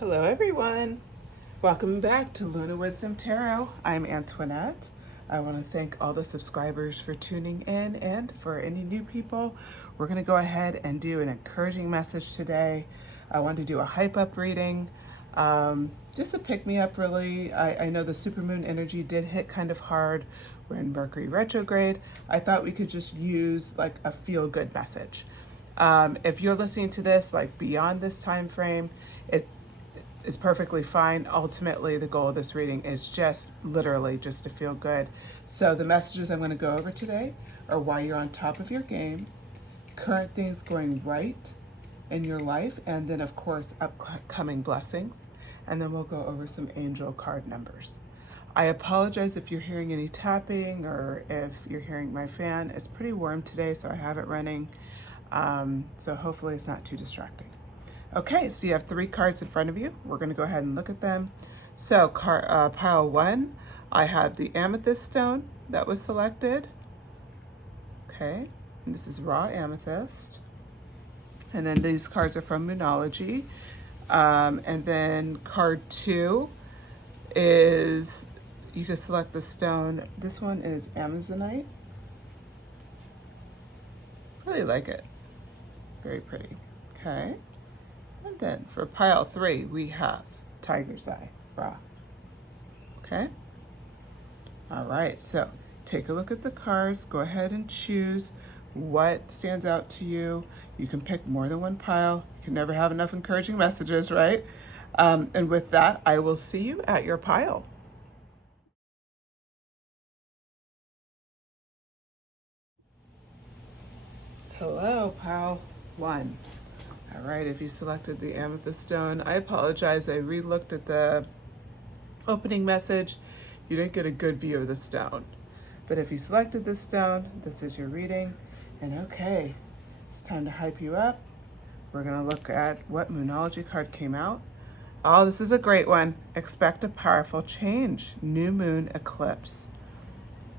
Hello, everyone. Welcome back to Luna Wisdom Tarot. I'm Antoinette. I want to thank all the subscribers for tuning in, and for any new people, we're going to go ahead and do an encouraging message today. I want to do a hype up reading, just a pick me up, really. I know the supermoon energy did hit kind of hard. We're in Mercury retrograde. I thought we could just use like a feel good message. If you're listening to this like beyond this time frame, it is perfectly fine. Ultimately, the goal of this reading is just literally just to feel good. So the messages I'm going to go over today are why you're on top of your game, current things going right in your life, and then of course upcoming blessings. And then we'll go over some angel card numbers. I apologize if you're hearing any tapping or if you're hearing my fan. It's pretty warm today, so I have it running. So hopefully it's not too distracting. Okay, so you have 3 cards in front of you. We're going to go ahead and look at them. So pile 1, I have the amethyst stone that was selected. Okay, and this is raw amethyst. And then these cards are from Moonology. And then card 2 is, you can select the stone. This one is Amazonite. Really like it. Very pretty. Okay. And then for pile 3, we have Tiger's Eye, raw. Okay? All right, so take a look at the cards. Go ahead and choose what stands out to you. You can pick more than one pile. You can never have enough encouraging messages, right? And with that, I will see you at your pile. Hello, pile 1. All right, if you selected the amethyst stone, I apologize. I re-looked at the opening message. You didn't get a good view of the stone. But if you selected this stone, this is your reading. And okay, it's time to hype you up. We're gonna look at what Moonology card came out. Oh, this is a great one. Expect a powerful change. New moon eclipse.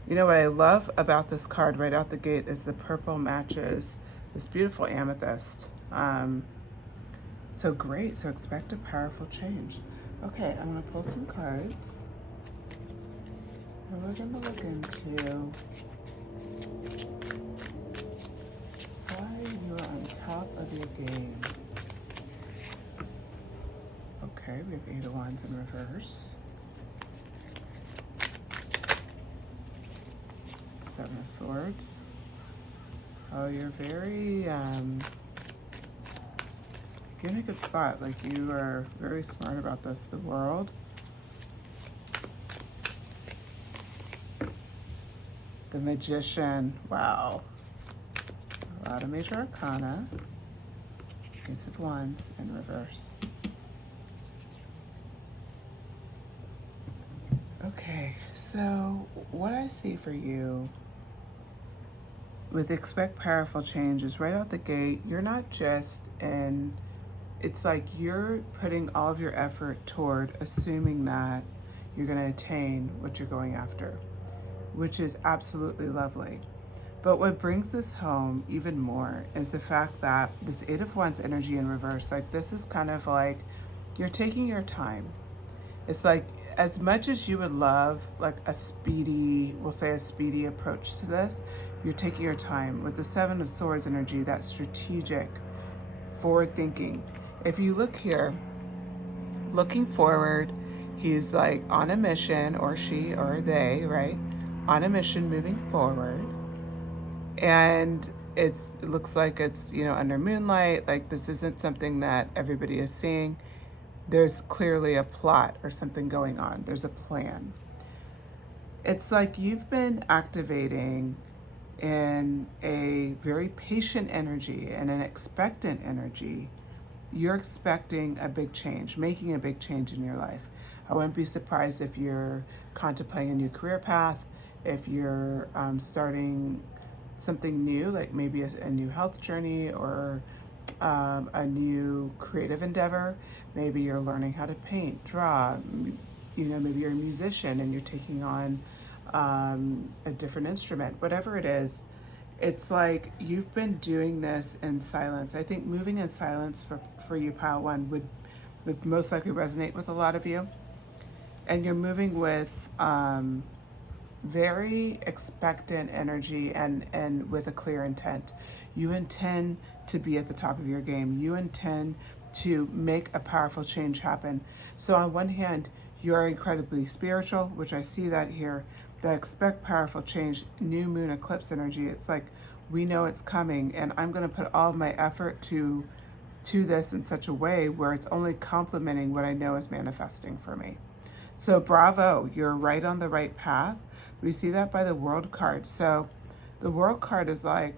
You know what I love about this card right out the gate is the purple matches this beautiful amethyst. So great, so expect a powerful change. Okay, I'm gonna pull some cards. And we're gonna look into why you're on top of your game. Okay, we have 8 of Wands in reverse. 7 of Swords. Oh, you're very, you're in a good spot. Like, you are very smart about this. The World. The Magician. Wow. A lot of major arcana. Ace of Wands in reverse. Okay, so what I see for you with expect powerful change is right out the gate, you're not just in, it's like you're putting all of your effort toward assuming that you're going to attain what you're going after, which is absolutely lovely. But what brings this home even more is the fact that this 8 of Wands energy in reverse, like this is kind of like you're taking your time. It's like as much as you would love like a speedy, we'll say a speedy approach to this, you're taking your time. With the 7 of Swords energy, that strategic, forward thinking. If you look here, looking forward, he's like on a mission, or she or they, right? On a mission moving forward. And it looks like it's, you know, under moonlight, like this isn't something that everybody is seeing. There's clearly a plot or something going on. There's a plan. It's like you've been activating in a very patient energy and an expectant energy. You're expecting a big change, making a big change in your life. I wouldn't be surprised if you're contemplating a new career path, if you're starting something new, like maybe a new health journey or a new creative endeavor. Maybe you're learning how to paint, draw, you know, maybe you're a musician and you're taking on a different instrument, whatever it is. It's like you've been doing this in silence. I think moving in silence for you, pile 1, would would most likely resonate with a lot of you. And you're moving with very expectant energy and with a clear intent. You intend to be at the top of your game. You intend to make a powerful change happen. So on one hand, you're incredibly spiritual, which I see that here, that expect powerful change, new moon eclipse energy. It's like, we know it's coming, and I'm going to put all of my effort to this in such a way where it's only complementing what I know is manifesting for me. So bravo, you're right on the right path. We see that by the World card. So the World card is like,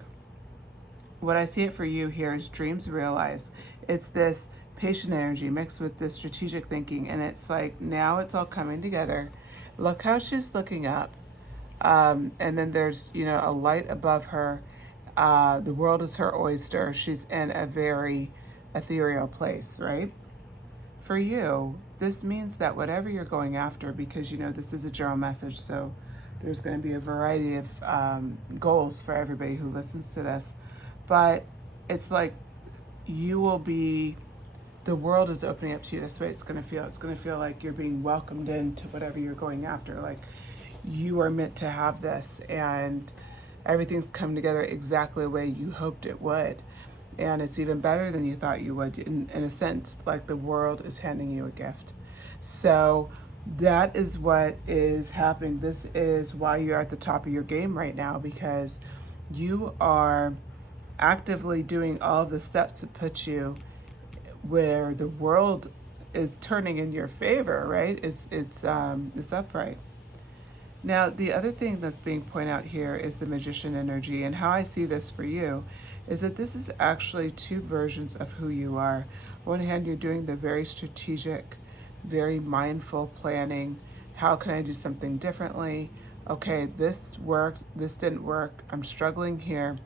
what I see it for you here is dreams realized. It's this patient energy mixed with this strategic thinking, and it's like, now it's all coming together. Look how she's looking up. And then there's, a light above her. The world is her oyster. She's in a very ethereal place, right? For you, this means that whatever you're going after, because this is a general message, so there's going to be a variety of goals for everybody who listens to this, but it's like you will be, the world is opening up to you this way. It's going to feel like you're being welcomed into whatever you're going after. Like, you are meant to have this, and everything's come together exactly the way you hoped it would. And it's even better than you thought you would, in a sense, like the world is handing you a gift. So that is what is happening. This is why you're at the top of your game right now, because you are actively doing all of the steps to put you where the world is turning in your favor, right? It's upright. Now, the other thing that's being pointed out here is the magician energy, and how I see this for you is that this is actually two versions of who you are. On one hand, you're doing the very strategic, very mindful planning. How can I do something differently? Okay, this worked, this didn't work, I'm struggling here.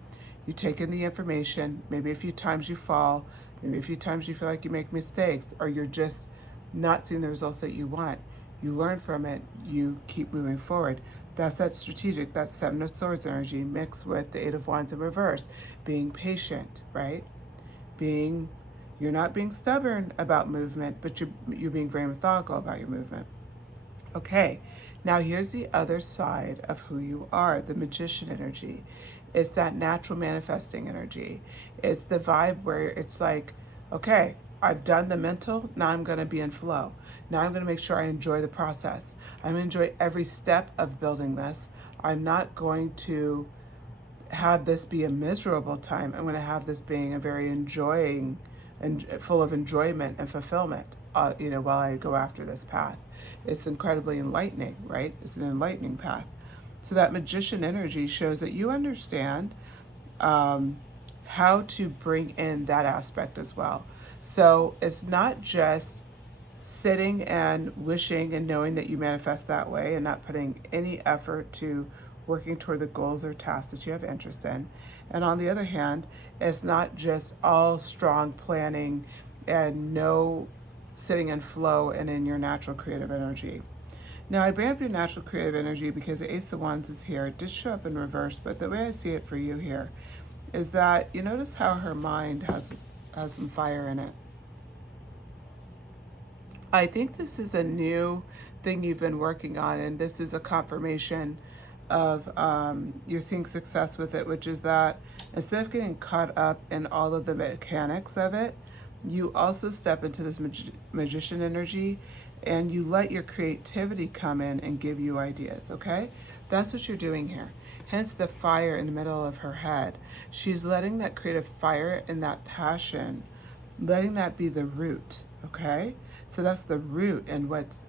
You take in the information, maybe a few times you fall, maybe a few times you feel like you make mistakes, or you're just not seeing the results that you want. You learn from it, you keep moving forward. That's that strategic, that Seven of Swords energy mixed with the Eight of Wands in reverse. Being patient, right? You're not being stubborn about movement, but you're being very methodical about your movement. Okay, now here's the other side of who you are, the magician energy. It's that natural manifesting energy. It's the vibe where it's like, okay, I've done the mental, now I'm going to be in flow. Now I'm going to make sure I enjoy the process. I'm going to enjoy every step of building this. I'm not going to have this be a miserable time. I'm going to have this being a very enjoying and full of enjoyment and fulfillment, while I go after this path. It's incredibly enlightening, right? It's an enlightening path. So that magician energy shows that you understand how to bring in that aspect as well. So it's not just sitting and wishing and knowing that you manifest that way and not putting any effort to working toward the goals or tasks that you have interest in. And on the other hand, it's not just all strong planning and no sitting in flow and in your natural creative energy. Now, I bring up your natural creative energy because the Ace of Wands is here. It did show up in reverse, but the way I see it for you here is that you notice how her mind has some fire in it. I think this is a new thing you've been working on, and this is a confirmation of you're seeing success with it, which is that instead of getting caught up in all of the mechanics of it, you also step into this magician energy and you let your creativity come in and give you ideas, okay? That's what you're doing here. Hence the fire in the middle of her head. She's letting that creative fire and that passion, letting that be the root, okay? So that's the root and what's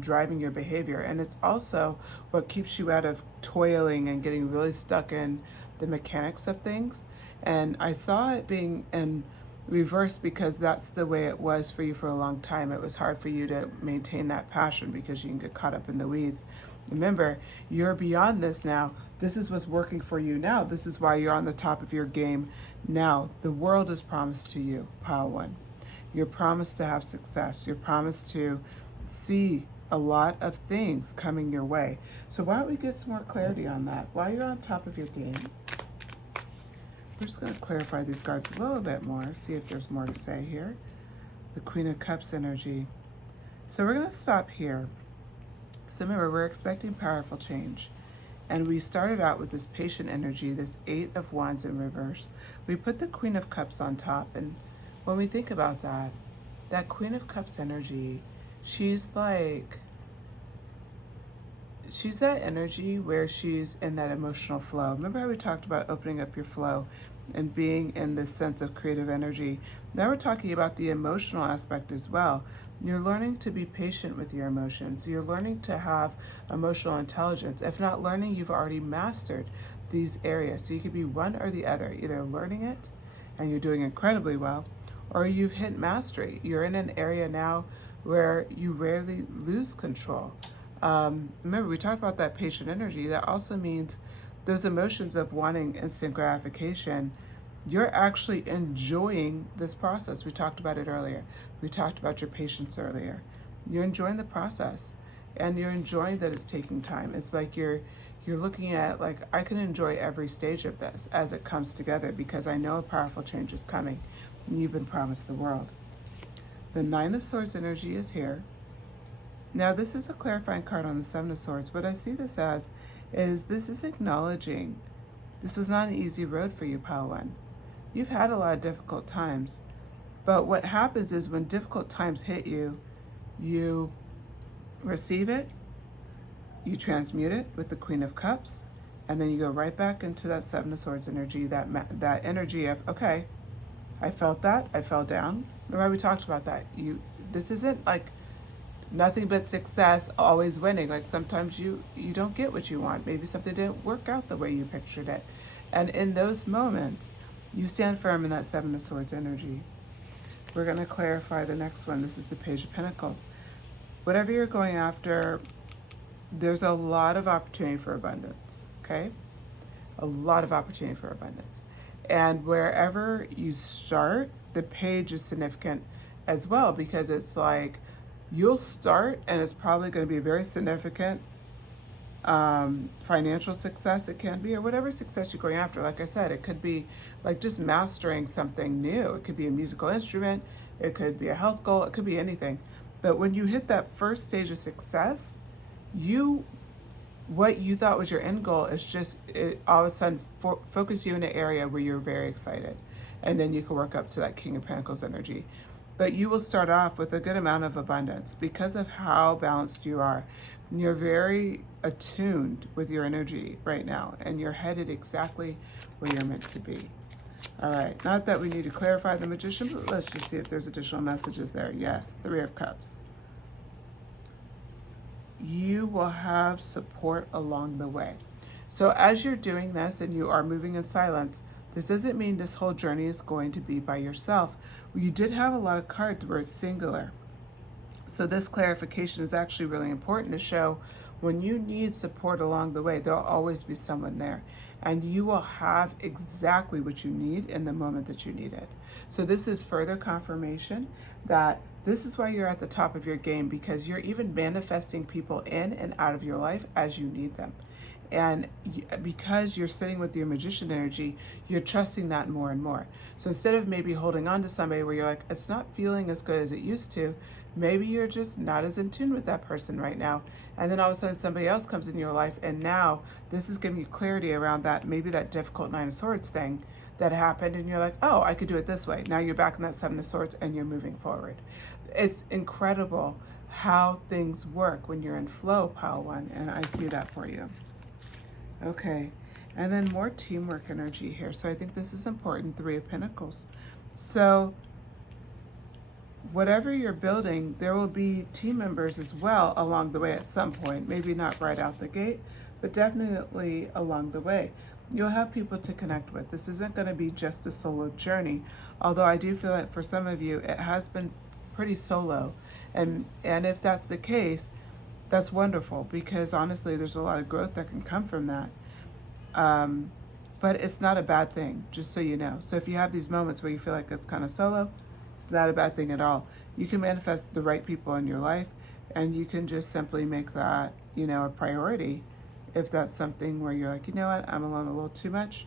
driving your behavior. And it's also what keeps you out of toiling and getting really stuck in the mechanics of things. And I saw it being in reverse because that's the way it was for you for a long time. It was hard for you to maintain that passion because you can get caught up in the weeds. Remember, you're beyond this now. This is what's working for you now. This is why you're on the top of your game now. The world is promised to you, Pile 1. You're promised to have success. You're promised to see a lot of things coming your way. So why don't we get some more clarity on that? While you're on top of your game, we're just going to clarify these cards a little bit more, see if there's more to say here. the Queen of Cups energy. So we're going to stop here. So remember, we're expecting powerful change. And we started out with this patient energy, this 8 of Wands in reverse. We put the Queen of Cups on top. And when we think about that, that Queen of Cups energy, she's that energy where she's in that emotional flow. Remember how we talked about opening up your flow and being in this sense of creative energy? Now we're talking about the emotional aspect as well. You're learning to be patient with your emotions. You're learning to have emotional intelligence. If not learning, you've already mastered these areas. So you could be one or the other, either learning it and you're doing incredibly well, or you've hit mastery. You're in an area now where you rarely lose control. Remember, we talked about that patient energy. That also means those emotions of wanting instant gratification. You're actually enjoying this process. We talked about it earlier. We talked about your patience earlier. You're enjoying the process, and you're enjoying that it's taking time. It's like you're looking at, like, I can enjoy every stage of this as it comes together because I know a powerful change is coming. And you've been promised the world. The 9 of Swords energy is here. Now, this is a clarifying card on the 7 of Swords. What I see this as is this is acknowledging this was not an easy road for you, Pile 1. You've had a lot of difficult times. But what happens is when difficult times hit you, you receive it, you transmute it with the Queen of Cups, and then you go right back into that 7 of Swords energy, that energy of, okay, I felt that, I fell down. Remember we talked about that. This isn't like nothing but success, always winning. Like sometimes you don't get what you want. Maybe something didn't work out the way you pictured it. And in those moments, you stand firm in that 7 of Swords energy. We're going to clarify the next one. This is the Page of Pentacles. Whatever you're going after, there's a lot of opportunity for abundance, okay? A lot of opportunity for abundance. And wherever you start, the page is significant as well, because it's like you'll start and it's probably going to be a very significant financial success. It can be, or whatever success you're going after. Like I said, it could be like just mastering something new. It could be a musical instrument. It could be a health goal. It could be anything. But when you hit that first stage of success, what you thought was your end goal is just all of a sudden focus you in an area where you're very excited. And then you can work up to that King of Pentacles energy. But you will start off with a good amount of abundance because of how balanced you are. You're very attuned with your energy right now, and you're headed exactly where you're meant to be. All right, not that we need to clarify the Magician, but let's just see if there's additional messages there. Yes, 3 of Cups. You will have support along the way. So as you're doing this and you are moving in silence, this doesn't mean this whole journey is going to be by yourself. You did have a lot of cards where it's singular. So this clarification is actually really important to show when you need support along the way, there'll always be someone there. And you will have exactly what you need in the moment that you need it. So this is further confirmation that this is why you're at the top of your game, because you're even manifesting people in and out of your life as you need them. And because you're sitting with your Magician energy, you're trusting that more and more. So instead of maybe holding on to somebody where you're like, it's not feeling as good as it used to, maybe you're just not as in tune with that person right now. And then all of a sudden somebody else comes in your life, and now this is giving you clarity around that, maybe that difficult 9 of Swords thing that happened, and you're like, oh, I could do it this way. Now you're back in that 7 of Swords and you're moving forward. It's incredible how things work when you're in flow, Pile 1, and I see that for you. Okay, and then more teamwork energy here. So I think this is important, 3 of Pentacles. So whatever you're building, there will be team members as well along the way at some point. Maybe not right out the gate, but definitely along the way. You'll have people to connect with. This isn't going to be just a solo journey, although I do feel like for some of you, it has been pretty solo. And if that's the case, that's wonderful, because honestly, there's a lot of growth that can come from that. But it's not a bad thing, just so you know. So if you have these moments where you feel like it's kind of solo, it's not a bad thing at all. You can manifest the right people in your life, and you can just simply make that, a priority. If that's something where you're like, you know what, I'm alone a little too much,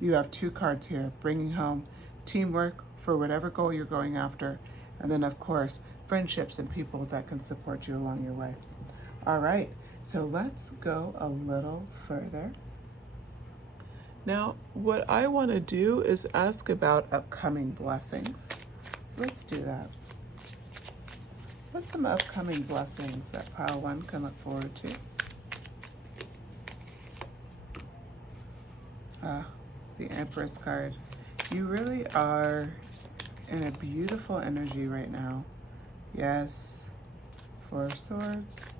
you have 2 cards here, bringing home teamwork for whatever goal you're going after, And then, of course, friendships and people that can support you along your way. All right, so let's go a little further. Now, what I want to do is ask about upcoming blessings. So let's do that. What's some upcoming blessings that pile 1 can look forward to? The Empress card. You really are in a beautiful energy right now. Yes, 4 of Swords.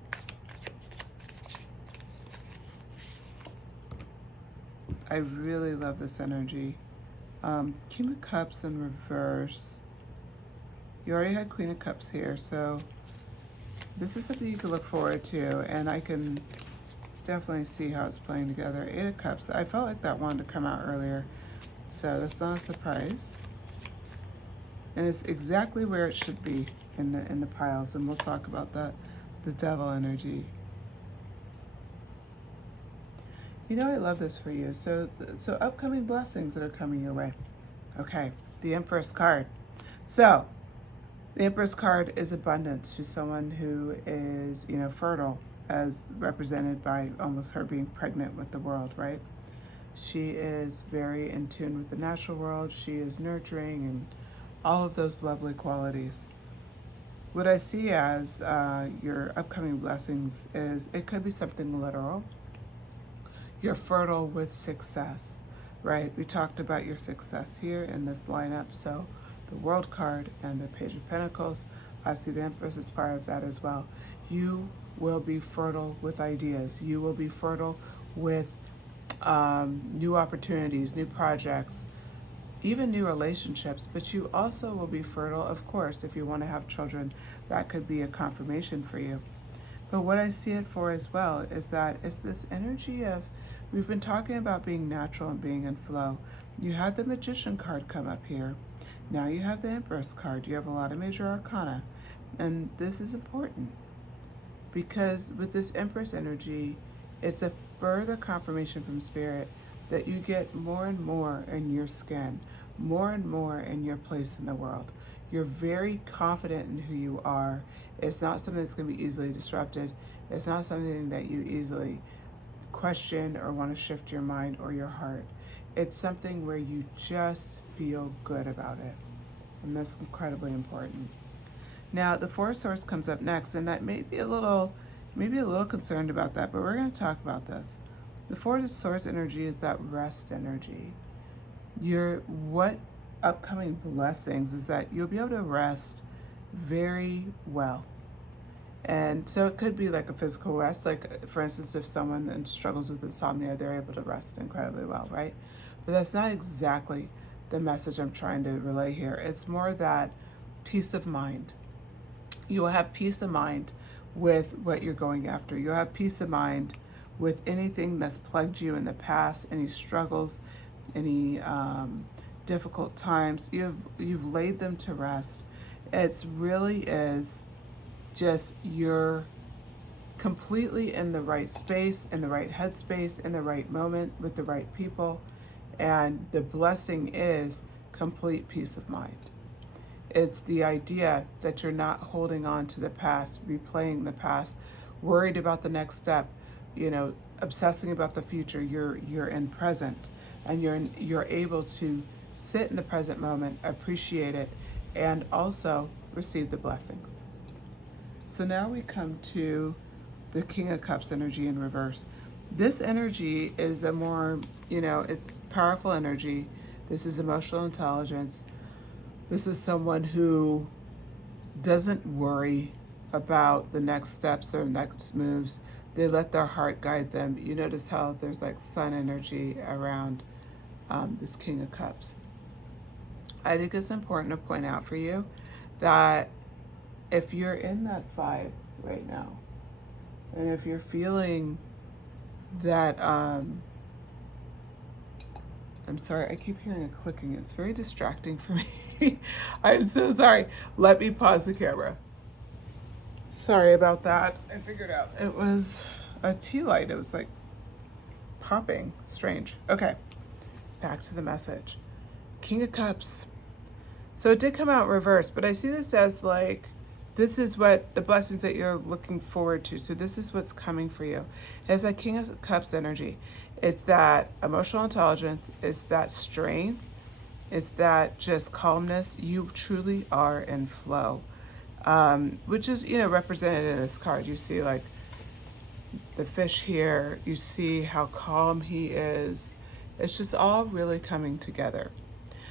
I really love this energy. King of Cups in reverse. You already had Queen of Cups here, so this is something you can look forward to, and I can definitely see how it's playing together. 8 of Cups. I felt like that wanted to come out earlier, so that's not a surprise. And it's exactly where it should be in the piles, and we'll talk about that. The Devil energy. You know, I love this for you. So upcoming blessings that are coming your way. Okay, the Empress card. So the Empress card is abundance. She's someone who is, fertile, as represented by almost her being pregnant with the world, right? She is very in tune with the natural world. She is nurturing and all of those lovely qualities. What I see as your upcoming blessings is it could be something literal. You're fertile with success, right? We talked about your success here in this lineup. So the World card and the Page of Pentacles, I see the Empress as part of that as well. You will be fertile with ideas. You will be fertile with new opportunities, new projects, even new relationships, but you also will be fertile, of course, if you want to have children. That could be a confirmation for you. But what I see it for as well is that it's this energy of, we've been talking about being natural and being in flow. You had the Magician card come up here. Now you have the Empress card. You have a lot of major arcana. And this is important because with this Empress energy, it's a further confirmation from Spirit that you get more and more in your skin, more and more in your place in the world. You're very confident in who you are. It's not something that's going to be easily disrupted. It's not something that you easily question or want to shift your mind or your heart. It's something where you just feel good about it. And that's incredibly important. Now, the Four of Swords comes up next, and that may be a little concerned about that, but we're going to talk about this. The Four of Swords energy is that rest energy. What upcoming blessings is that you'll be able to rest very well. And so it could be like a physical rest, like for instance, if someone struggles with insomnia, they're able to rest incredibly well, right? But that's not exactly the message I'm trying to relay here. It's more that peace of mind. You will have peace of mind with what you're going after. You'll have peace of mind with anything that's plagued you in the past, any struggles, any difficult times. You've laid them to rest. It's really is just you're completely in the right space, in the right headspace, in the right moment with the right people. And the blessing is complete peace of mind. It's the idea that you're not holding on to the past, replaying the past, worried about the next step, obsessing about the future. You're in present, and you're able to sit in the present moment, appreciate it, and also receive the blessings. So now we come to the King of Cups energy in reverse. This energy is a more, it's powerful energy. This is emotional intelligence. This is someone who doesn't worry about the next steps or next moves. They let their heart guide them. You notice how there's like sun energy around this King of Cups. I think it's important to point out for you that if you're in that vibe right now, and if you're feeling that, I'm sorry, I keep hearing a clicking. It's very distracting for me. I'm so sorry. Let me pause the camera. Sorry about that. I figured out it was a tea light. It was like popping. Strange. Okay, back to the message. King of Cups. So it did come out reversed, but I see this as like, this is what the blessings that you're looking forward to. So this is what's coming for you. It's that King of Cups energy. It's that emotional intelligence. It's that strength. It's that just calmness. You truly are in flow, which is, represented in this card. You see like the fish here. You see how calm he is. It's just all really coming together.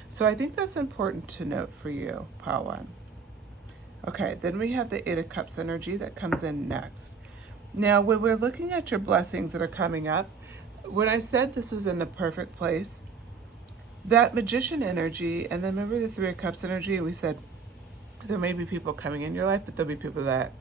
So I think that's important to note for you, Pile 1. Okay, then we have the Eight of Cups energy that comes in next. Now, when we're looking at your blessings that are coming up, when I said this was in the perfect place, that Magician energy, and then remember the Three of Cups energy, we said there may be people coming in your life, but there'll be people that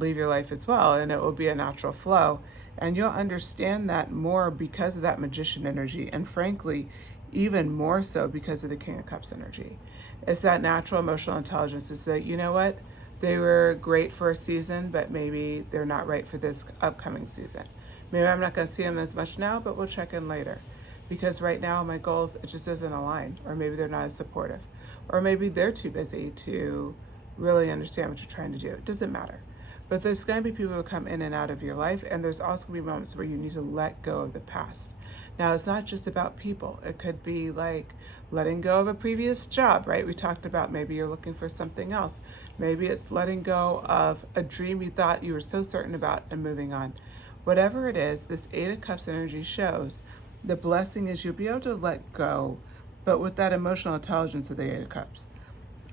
leave your life as well, and it will be a natural flow. And you'll understand that more because of that Magician energy, and frankly, even more so because of the King of Cups energy. It's that natural emotional intelligence. It's that, you know what, they were great for a season, but maybe they're not right for this upcoming season. Maybe I'm not going to see them as much now, but we'll check in later. Because right now my goals, it just isn't aligned, or maybe they're not as supportive, or maybe they're too busy to really understand what you're trying to do. It doesn't matter. But there's going to be people who come in and out of your life, and there's also going to be moments where you need to let go of the past. Now, it's not just about people. It could be like letting go of a previous job, right? We talked about maybe you're looking for something else. Maybe it's letting go of a dream you thought you were so certain about and moving on. Whatever it is, this Eight of Cups energy shows the blessing is you'll be able to let go, but with that emotional intelligence of the Eight of Cups,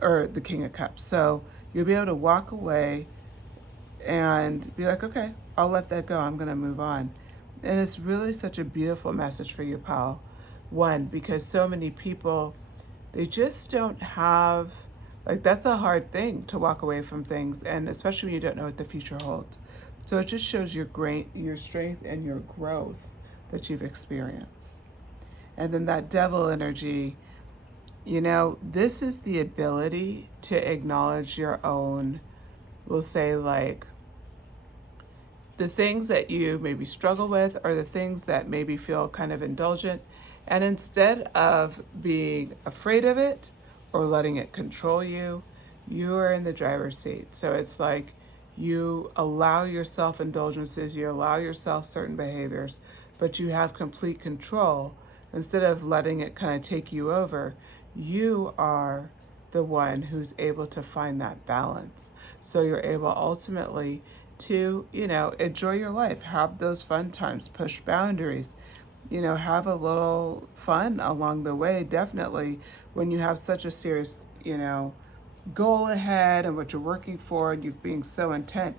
or the King of Cups. So you'll be able to walk away and be like, okay, I'll let that go. I'm going to move on. And it's really such a beautiful message for you, Pal. 1, because so many people, they just don't have, like, that's a hard thing to walk away from things, and especially when you don't know what the future holds. So it just shows your strength and your growth that you've experienced. And then that Devil energy, this is the ability to acknowledge your own, we'll say, like, the things that you maybe struggle with, or the things that maybe feel kind of indulgent. And instead of being afraid of it or letting it control you, you are in the driver's seat. So it's like you allow yourself indulgences, you allow yourself certain behaviors, but you have complete control. Instead of letting it kind of take you over, you are the one who's able to find that balance. So you're able ultimately to, enjoy your life, have those fun times, push boundaries, have a little fun along the way. Definitely when you have such a serious, goal ahead and what you're working for, and you've being so intent,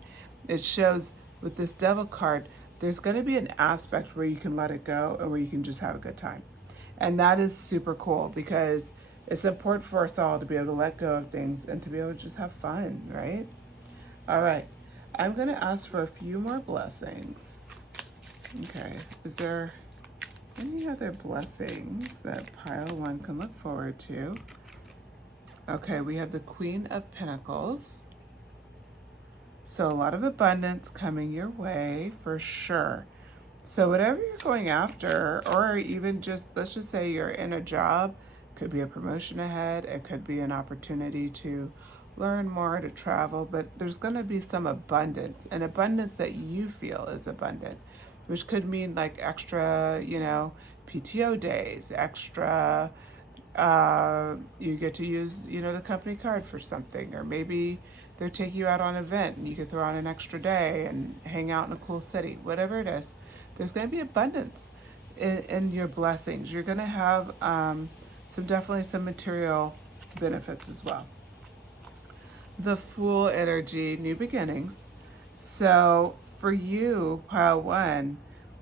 it shows with this Devil card, there's going to be an aspect where you can let it go and where you can just have a good time. And that is super cool, because it's important for us all to be able to let go of things and to be able to just have fun, right? All right. I'm going to ask for a few more blessings. Okay. Is there any other blessings that Pile 1 can look forward to? Okay, we have the Queen of Pentacles. So a lot of abundance coming your way for sure. So whatever you're going after, or even just, let's just say you're in a job, could be a promotion ahead, it could be an opportunity to learn more, to travel, but there's going to be some abundance, an abundance that you feel is abundant, which could mean like extra, PTO days, extra, you get to use, the company card for something, or maybe they're taking you out on an event and you can throw on an extra day and hang out in a cool city, whatever it is. There's going to be abundance in your blessings. You're going to have definitely some material benefits as well. The Fool energy, new beginnings. So for you, Pile 1,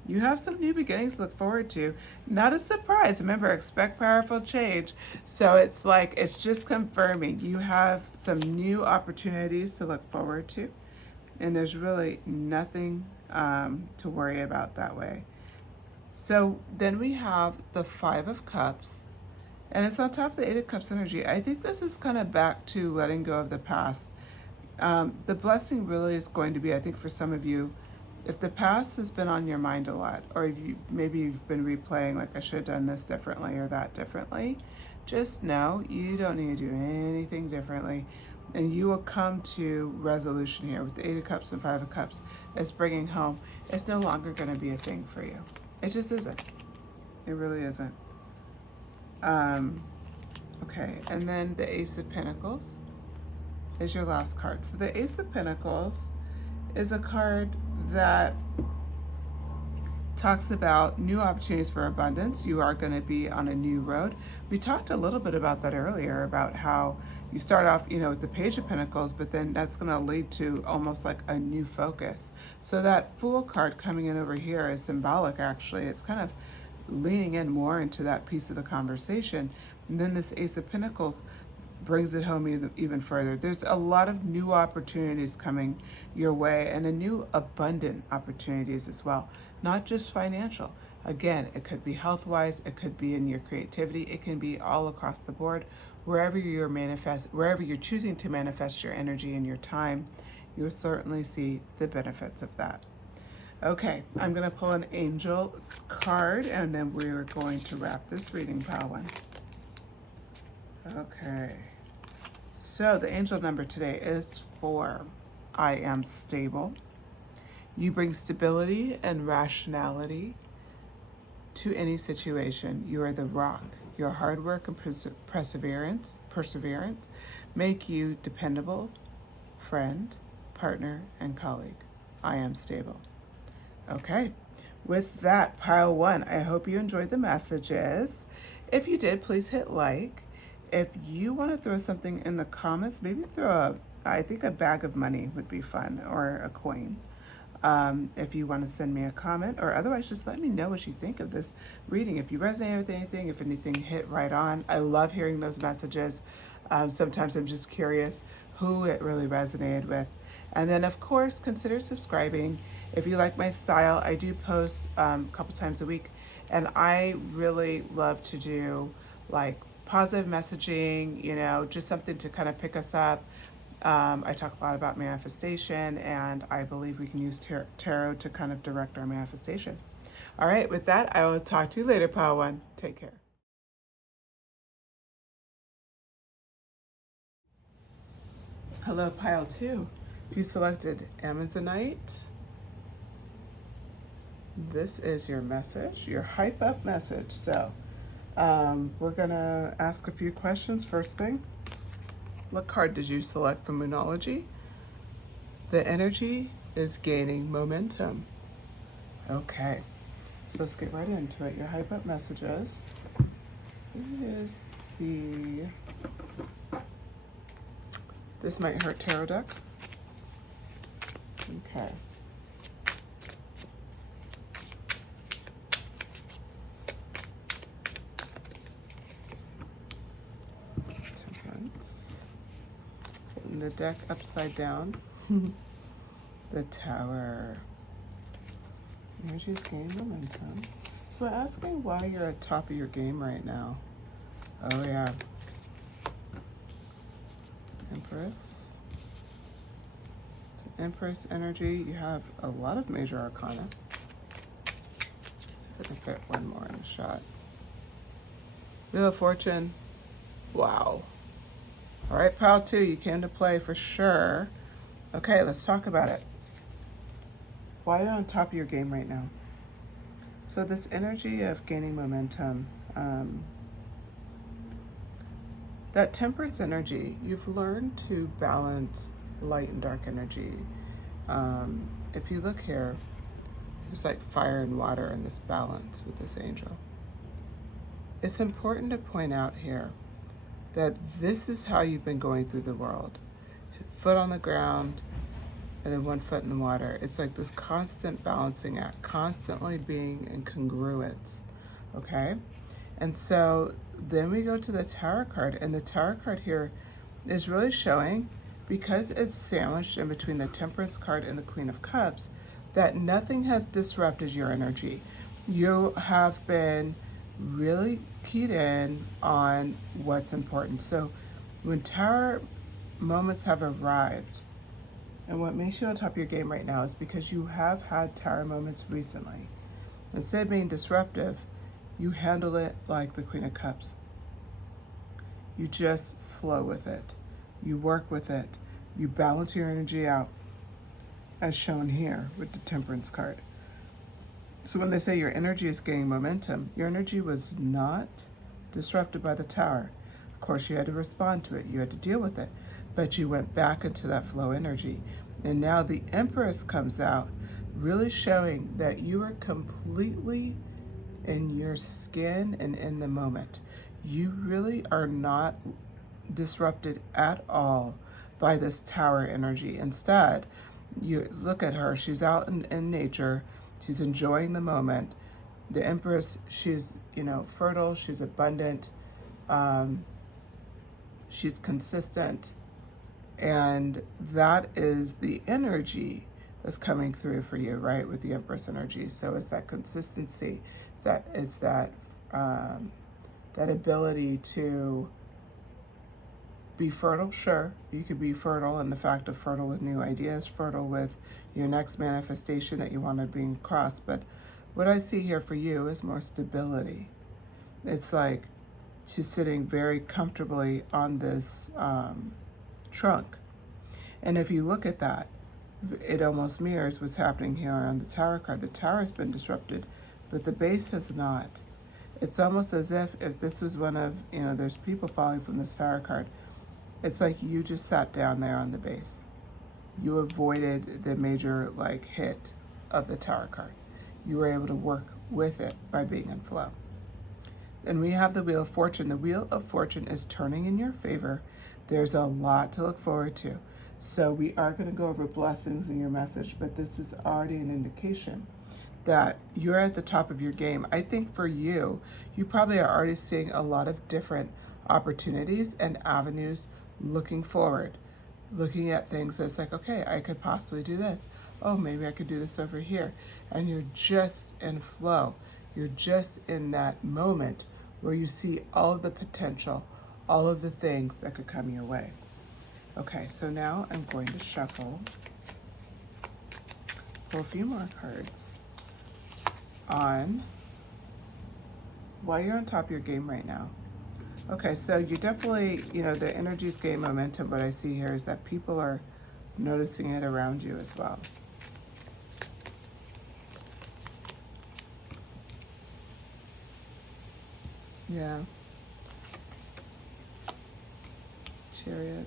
you have some new beginnings to look forward to. Not a surprise. Remember, expect powerful change. So it's like, it's just confirming you have some new opportunities to look forward to. And there's really nothing to worry about that way. So then we have the Five of Cups. And it's on top of the Eight of Cups energy. I think this is kind of back to letting go of the past. The blessing really is going to be, I think for some of you, if the past has been on your mind a lot, or if maybe you've been replaying, like I should have done this differently or that differently, just know you don't need to do anything differently. And you will come to resolution here with the 8 of Cups and 5 of Cups. It's bringing home. It's no longer going to be a thing for you. It just isn't. It really isn't. Okay, and then the Ace of Pentacles is your last card. So the Ace of Pentacles is a card that talks about new opportunities for abundance. You are going to be on a new road. We talked a little bit about that earlier, about how you start off, with the Page of Pentacles, but then that's going to lead to almost like a new focus. So that Fool card coming in over here is symbolic, actually. It's kind of leaning in more into that piece of the conversation. And then this Ace of Pentacles brings it home even further. There's a lot of new opportunities coming your way, and a new abundant opportunities as well, not just financial. Again, it could be health-wise, it could be in your creativity, it can be all across the board. Wherever you're choosing to manifest your energy and your time, you'll certainly see the benefits of that. Okay, I'm going to pull an angel card, and then we're going to wrap this reading, pile one. Okay, so the angel number today is 4. I am stable. You bring stability and rationality to any situation. You are the rock. Your hard work and perseverance make you dependable friend, partner, and colleague. I am stable. Okay, with that, pile one, I hope you enjoyed the messages. If you did, please hit like. If you want to throw something in the comments, maybe I think a bag of money would be fun, or a coin. If you want to send me a comment, or otherwise just let me know what you think of this reading. If you resonate with anything, if anything hit right on. I love hearing those messages. Sometimes I'm just curious who it really resonated with. And then, of course, consider subscribing. If you like my style, I do post a couple times a week, and I really love to do like positive messaging, just something to kind of pick us up. I talk a lot about manifestation, and I believe we can use tarot to kind of direct our manifestation. All right, with that, I will talk to you later, pile one. Take care. Hello, pile two. If you selected Amazonite, this is your message, your hype up message. So we're gonna ask a few questions. First thing, what card did you select from Moonology? The energy is gaining momentum. Okay, so let's get right into it. Your hype up messages. Here's this might hurt tarot deck. Okay. Putting the deck upside down. The Tower. Energy's gaining momentum. So we're asking why you're at top of your game right now. Oh yeah. Empress. It's an Empress energy. You have a lot of major arcana. Let's see if I can fit one more in the shot. Wheel of Fortune. Wow. All right, pile two, you came to play for sure. Okay, let's talk about it. Why are you on top of your game right now? So this energy of gaining momentum, that Temperance energy, you've learned to balance light and dark energy. If you look here, there's like fire and water in this balance with this angel. It's important to point out here that this is how you've been going through the world. Foot on the ground, and then 1 foot in the water. It's like this constant balancing act, constantly being in congruence, okay? And so then we go to the Tower card, and the Tower card here is really showing, because it's sandwiched in between the Temperance card and the Queen of Cups, that nothing has disrupted your energy. You have been really keyed in on what's important. So when Tower moments have arrived, and what makes you on top of your game right now is because you have had Tower moments recently. Instead of being disruptive, you handle it like the Queen of Cups. You just flow with it. You work with it. You balance your energy out, as shown here with the Temperance card. So when they say your energy is gaining momentum, your energy was not disrupted by the Tower. Of course, you had to respond to it. You had to deal with it. But you went back into that flow energy. And now the Empress comes out, really showing that you are completely in your skin and in the moment. You really are not disrupted at all by this Tower energy. Instead, you look at her, she's out in nature, she's enjoying the moment. The Empress, she's, fertile, she's abundant, she's consistent, and that is the energy that's coming through for you, right, with the Empress energy. So it's that consistency, it's that that ability to be fertile. Sure, you could be fertile in the fact of fertile with new ideas, fertile with your next manifestation that you want to bring across. But what I see here for you is more stability. It's like she's sitting very comfortably on this trunk. And if you look at that, it almost mirrors what's happening here on the Tower card. The Tower has been disrupted, but the base has not. It's almost as if this was one of, there's people falling from this Tower card. It's like you just sat down there on the base. You avoided the major hit of the Tower card. You were able to work with it by being in flow. Then we have the Wheel of Fortune. The Wheel of Fortune is turning in your favor. There's a lot to look forward to. So we are going to go over blessings in your message, but this is already an indication that you're at the top of your game. I think for you, you probably are already seeing a lot of different opportunities and avenues looking forward, looking at things that's like, okay, I could possibly do this. Oh, maybe I could do this over here. And you're just in flow. You're just in that moment where you see all of the potential, all of the things that could come your way. Okay, so now I'm going to shuffle, pull a few more cards on why you're on top of your game right now. Okay, so you definitely, the energies gain momentum. What I see here is that people are noticing it around you as well. Yeah. Chariot.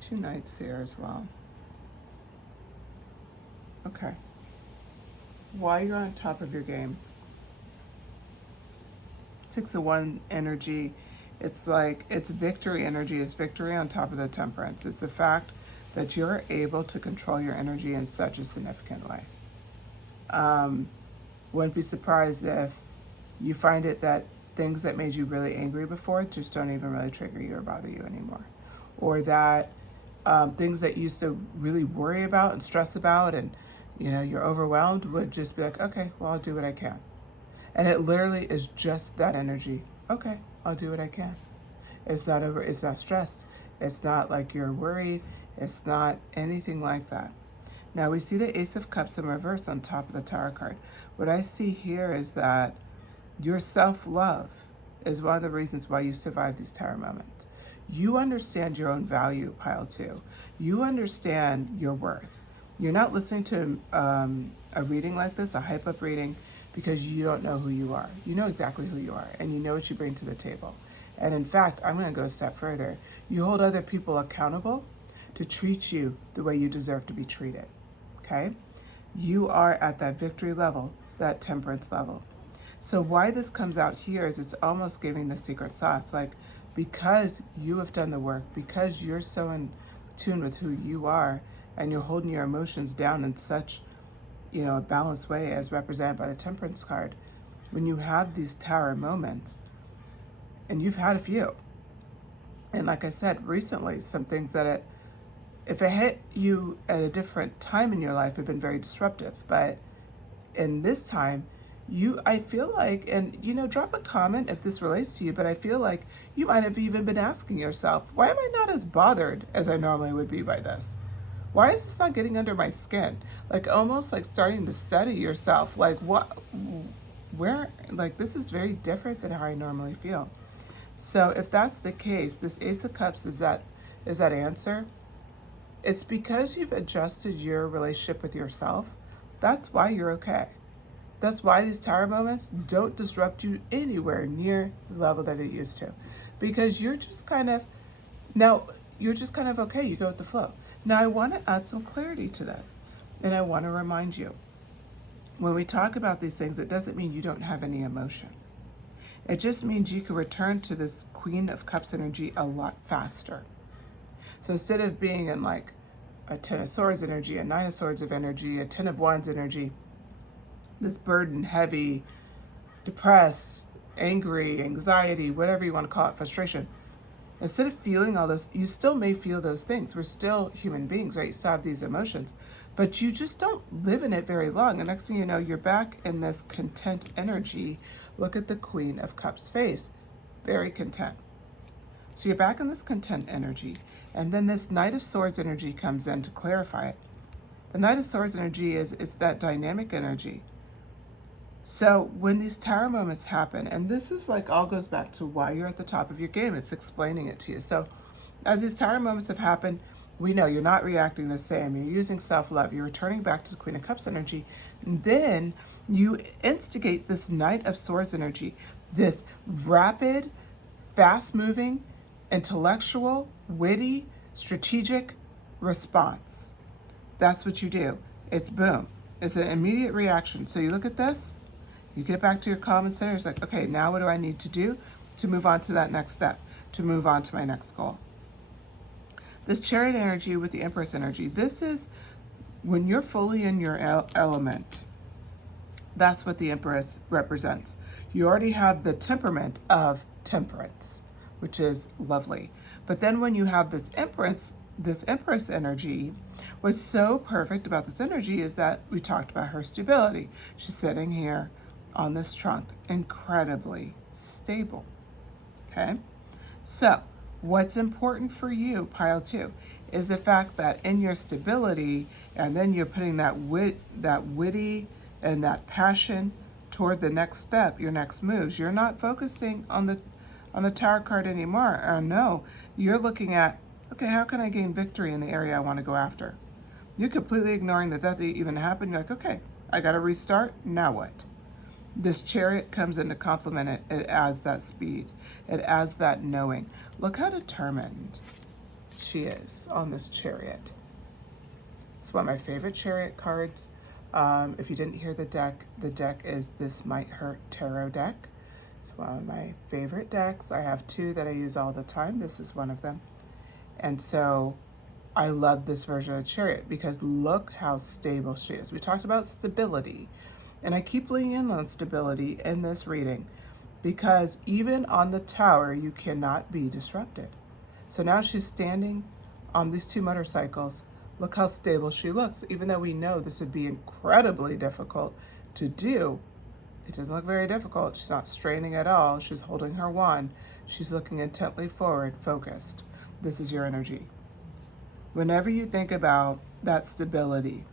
Two Knights here as well. Okay. Why you're on top of your game. 6 of Wands energy. It's like, it's victory energy. It's victory on top of the Temperance. It's the fact that you're able to control your energy in such a significant way. Wouldn't be surprised if you find it that things that made you really angry before just don't even really trigger you or bother you anymore. Or that things that you used to really worry about and stress about and you're overwhelmed would just be like, okay, well, I'll do what I can. And it literally is just that energy. Okay, I'll do what I can. It's not stressed. It's not like you're worried. It's not anything like that. Now we see the Ace of Cups in reverse on top of the Tower card. What I see here is that your self-love is one of the reasons why you survive these Tower moments. You understand your own value, pile 2. You understand your worth. You're not listening to a reading like this, a hype-up reading, because you don't know who you are. You know exactly who you are, and you know what you bring to the table. And in fact, I'm going to go a step further. You hold other people accountable to treat you the way you deserve to be treated, okay? You are at that victory level, that Temperance level. So why this comes out here is it's almost giving the secret sauce, like because you have done the work, because you're so in tune with who you are, and you're holding your emotions down in such, a balanced way as represented by the Temperance card, when you have these Tower moments, and you've had a few, and like I said, recently, some things that if it hit you at a different time in your life, have been very disruptive, but in this time, I feel like, and drop a comment if this relates to you, but I feel like you might have even been asking yourself, why am I not as bothered as I normally would be by this? Why is this not getting under my skin? Like almost like starting to study yourself. Like this is very different than how I normally feel. So if that's the case, this Ace of Cups is that answer. It's because you've adjusted your relationship with yourself. That's why you're okay. That's why these tower moments don't disrupt you anywhere near the level that it used to. Because you're just kind of okay. You go with the flow. Now I want to add some clarity to this. And I want to remind you, when we talk about these things, it doesn't mean you don't have any emotion. It just means you can return to this Queen of Cups energy a lot faster. So instead of being in like a Ten of Swords energy, a Nine of Swords of energy, a Ten of Wands energy, this burden, heavy, depressed, angry, anxiety, whatever you want to call it, frustration, instead of feeling all those, you still may feel those things. We're still human beings, right? You still have these emotions, but you just don't live in it very long. And next thing you know, you're back in this content energy. Look at the Queen of Cups face, very content. So you're back in this content energy. And then this Knight of Swords energy comes in to clarify it. The Knight of Swords energy is that dynamic energy. So when these tower moments happen, and this is like all goes back to why you're at the top of your game, it's explaining it to you. So as these tower moments have happened, we know you're not reacting the same. You're using self-love. You're returning back to the Queen of Cups energy. And then you instigate this Knight of Swords energy, this rapid, fast-moving, intellectual, witty, strategic response. That's what you do. It's boom. It's an immediate reaction. So you look at this, you get back to your common center. It's like, okay, now what do I need to do to move on to that next step, to move on to my next goal? This Chariot energy with the Empress energy, this is when you're fully in your element. That's what the Empress represents. You already have the temperament of temperance, which is lovely. But then when you have this Empress energy, what's so perfect about this energy is that we talked about her stability. She's sitting here on this trunk, incredibly stable. Okay? So, what's important for you, pile 2, is the fact that in your stability, and then you're putting that witty and that passion toward the next step, your next moves. You're not focusing on the Tower card anymore. No, you're looking at, okay, how can I gain victory in the area I want to go after? You're completely ignoring that even happened. You're like, okay, I got to restart. Now what? This Chariot comes in to complement it. It adds that speed. It adds that knowing. Look how determined she is on this Chariot. It's one of my favorite Chariot cards. If you didn't hear the deck is This Might Hurt Tarot deck. It's one of my favorite decks. I have 2 that I use all the time. This is one of them. And so I love this version of the Chariot because look how stable she is. We talked about stability, and I keep leaning in on stability in this reading because even on the Tower, you cannot be disrupted. So now she's standing on these 2 motorcycles. Look how stable she looks. Even though we know this would be incredibly difficult to do, it doesn't look very difficult. She's not straining at all. She's holding her wand. She's looking intently forward, focused. This is your energy. Whenever you think about that stability,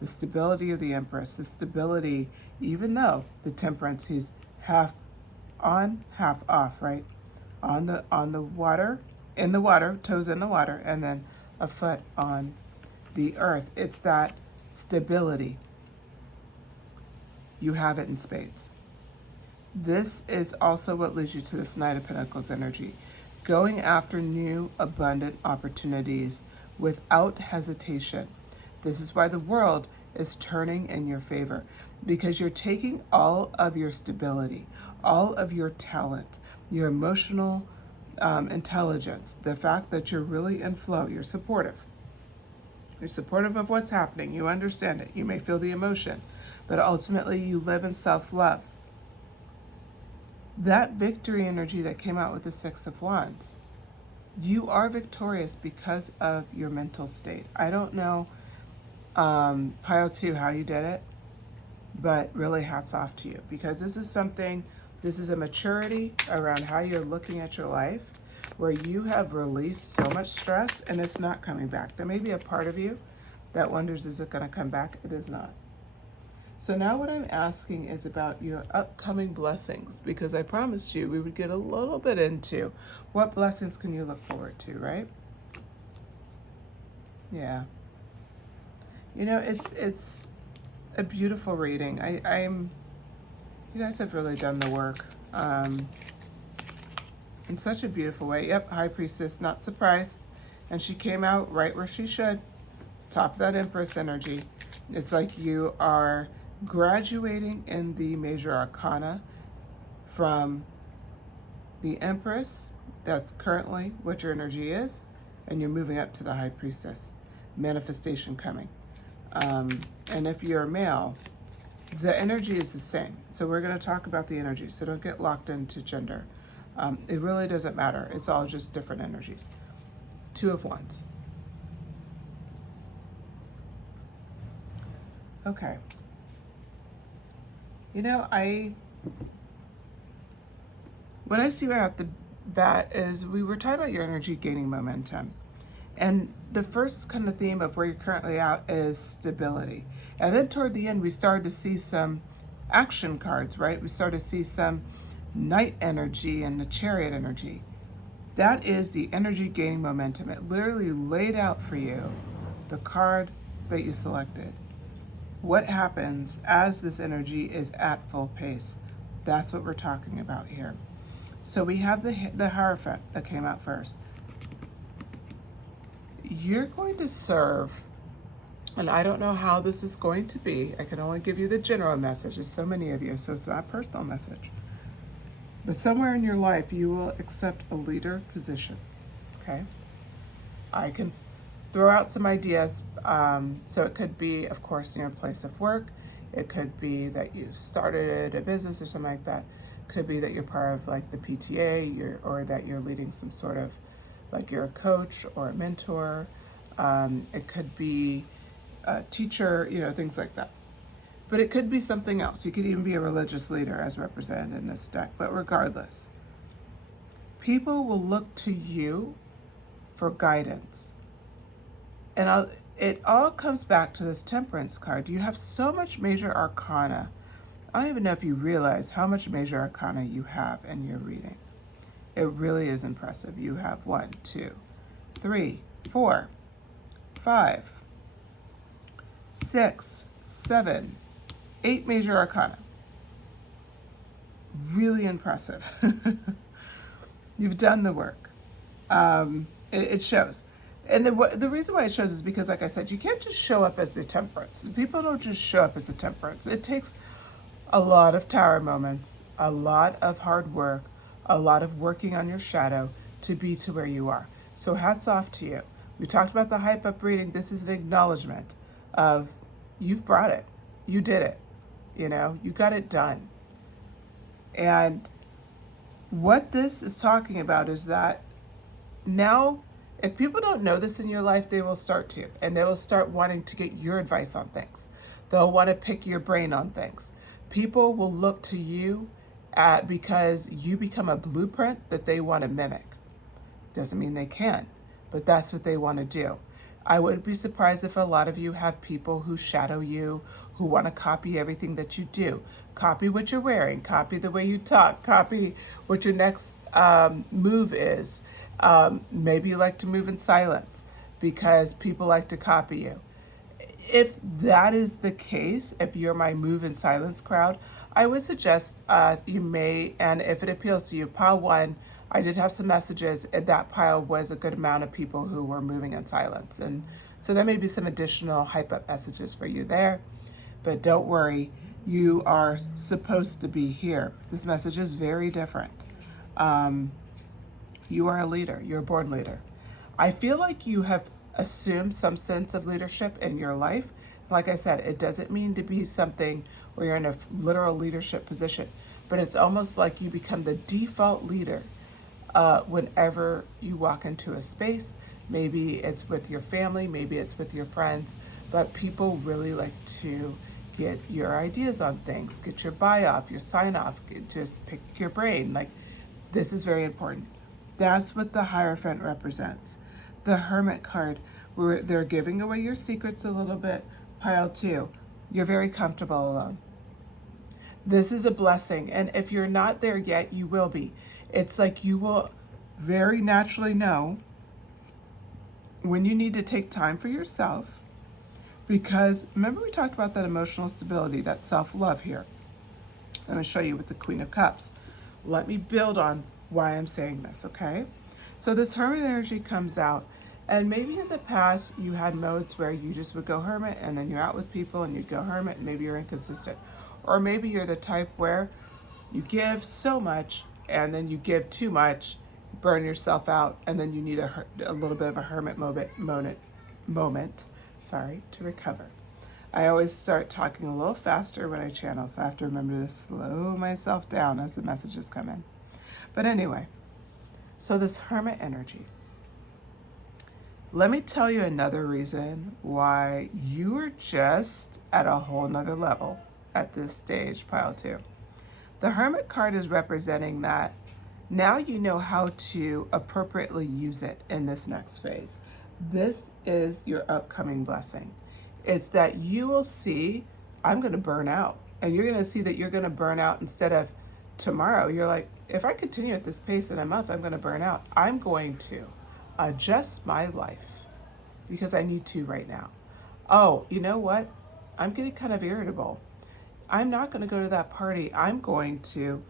the stability of the Empress, the stability, even though the Temperance, he's half on, half off, right? On the water, in the water, toes in the water, and then a foot on the earth. It's that stability. You have it in spades. This is also what leads you to this Knight of Pentacles energy. Going after new, abundant opportunities without hesitation. This is why the world is turning in your favor, because you're taking all of your stability, all of your talent, your emotional intelligence, the fact that you're really in flow, you're supportive. You're supportive of what's happening. You understand it. You may feel the emotion, but ultimately you live in self-love. That victory energy that came out with the Six of Wands, you are victorious because of your mental state. I don't know, pile 2, how you did it, but really hats off to you because this is a maturity around how you're looking at your life where you have released so much stress and it's not coming back. There may be a part of you that wonders, is it going to come back? It is not. So now what I'm asking is about your upcoming blessings, because I promised you we would get a little bit into what blessings can you look forward to, right? Yeah. You know, it's a beautiful reading. I'm you guys have really done the work in such a beautiful way. Yep, High Priestess, not surprised. And she came out right where she should. Top of that Empress energy. It's like you are graduating in the major arcana from the Empress, that's currently what your energy is, and you're moving up to the High Priestess. Manifestation coming. And if you're a male, the energy is the same. So we're going to talk about the energy, so don't get locked into gender. It really doesn't matter. It's all just different energies. Two of Wands. Okay. You know, what I see right out the bat is we were talking about your energy gaining momentum. And the first kind of theme of where you're currently at is stability. And then toward the end, we started to see some action cards, right? We started to see some Knight energy and the Chariot energy. That is the energy gaining momentum. It literally laid out for you the card that you selected. What happens as this energy is at full pace? That's what we're talking about here. So we have the Hierophant that came out first. You're going to serve, and I don't know how this is going to be. I can only give you the general message. There's so many of you, so it's not a personal message. But somewhere in your life, you will accept a leader position, okay? I can throw out some ideas. So it could be, of course, in your place of work. It could be that you started a business or something like that. Could be that you're part of like the PTA, or that you're leading some sort of, like you're a coach or a mentor. It could be a teacher, you know, things like that. But it could be something else. You could even be a religious leader as represented in this deck. But regardless, people will look to you for guidance. And it all comes back to this Temperance card. You have so much major arcana. I don't even know if you realize how much major arcana you have in your reading. It really is impressive. You have 1, 2, 3, 4, 5, 6, 7, 8 major arcana. Really impressive. You've done the work. It shows. And the reason why it shows is because, like I said, you can't just show up as the Temperance. People don't just show up as the Temperance. It takes a lot of tower moments, a lot of hard work, a lot of working on your shadow to be to where you are. So hats off to you. We talked about the hype up reading. This is an acknowledgement of you've brought it. You did it. You know, you got it done. And what this is talking about is that now, if people don't know this in your life, they will start to. And they will start wanting to get your advice on things. They'll want to pick your brain on things. People will look to you because you become a blueprint that they want to mimic. Doesn't mean they can, but that's what they want to do. I wouldn't be surprised if a lot of you have people who shadow you, who want to copy everything that you do. Copy what you're wearing, copy the way you talk, copy what your next move is. Maybe you like to move in silence because people like to copy you. If that is the case, if you're my move in silence crowd, I would suggest you may, and if it appeals to you, pile 1, I did have some messages. That pile was a good amount of people who were moving in silence. And so there may be some additional hype up messages for you there. But don't worry, you are supposed to be here. This message is very different. You are a leader. You're a born leader. I feel like you have assumed some sense of leadership in your life. Like I said, it doesn't mean to be something where you're in a literal leadership position, but it's almost like you become the default leader whenever you walk into a space. Maybe it's with your family, maybe it's with your friends, but people really like to get your ideas on things, get your buy off, your sign off, just pick your brain. Like, this is very important. That's what the Hierophant represents. The Hermit card, where they're giving away your secrets a little bit. Pile 2, You're very comfortable alone. This is a blessing. And if you're not there yet, you will be. It's like you will very naturally know when you need to take time for yourself. Because remember we talked about that emotional stability, that self-love here. I'm going to show you with the Queen of Cups. Let me build on why I'm saying this, okay? So this Hermit energy comes out, and maybe in the past you had modes where you just would go Hermit and then you're out with people and you'd go Hermit and maybe you're inconsistent. Or maybe you're the type where you give so much and then you give too much, burn yourself out, and then you need a little bit of a Hermit moment to recover. I always start talking a little faster when I channel, so I have to remember to slow myself down as the messages come in. But anyway, so this Hermit energy. Let me tell you another reason why you are just at a whole nother level at this stage, pile 2. The Hermit card is representing that now you know how to appropriately use it in this next phase. This is your upcoming blessing. It's that you will see, I'm going to burn out. And you're going to see that you're going to burn out instead of tomorrow. You're like, if I continue at this pace in a month, I'm going to burn out. I'm going to adjust my life because I need to right now. Oh, you know what? I'm getting kind of irritable. I'm not going to go to that party. I'm going to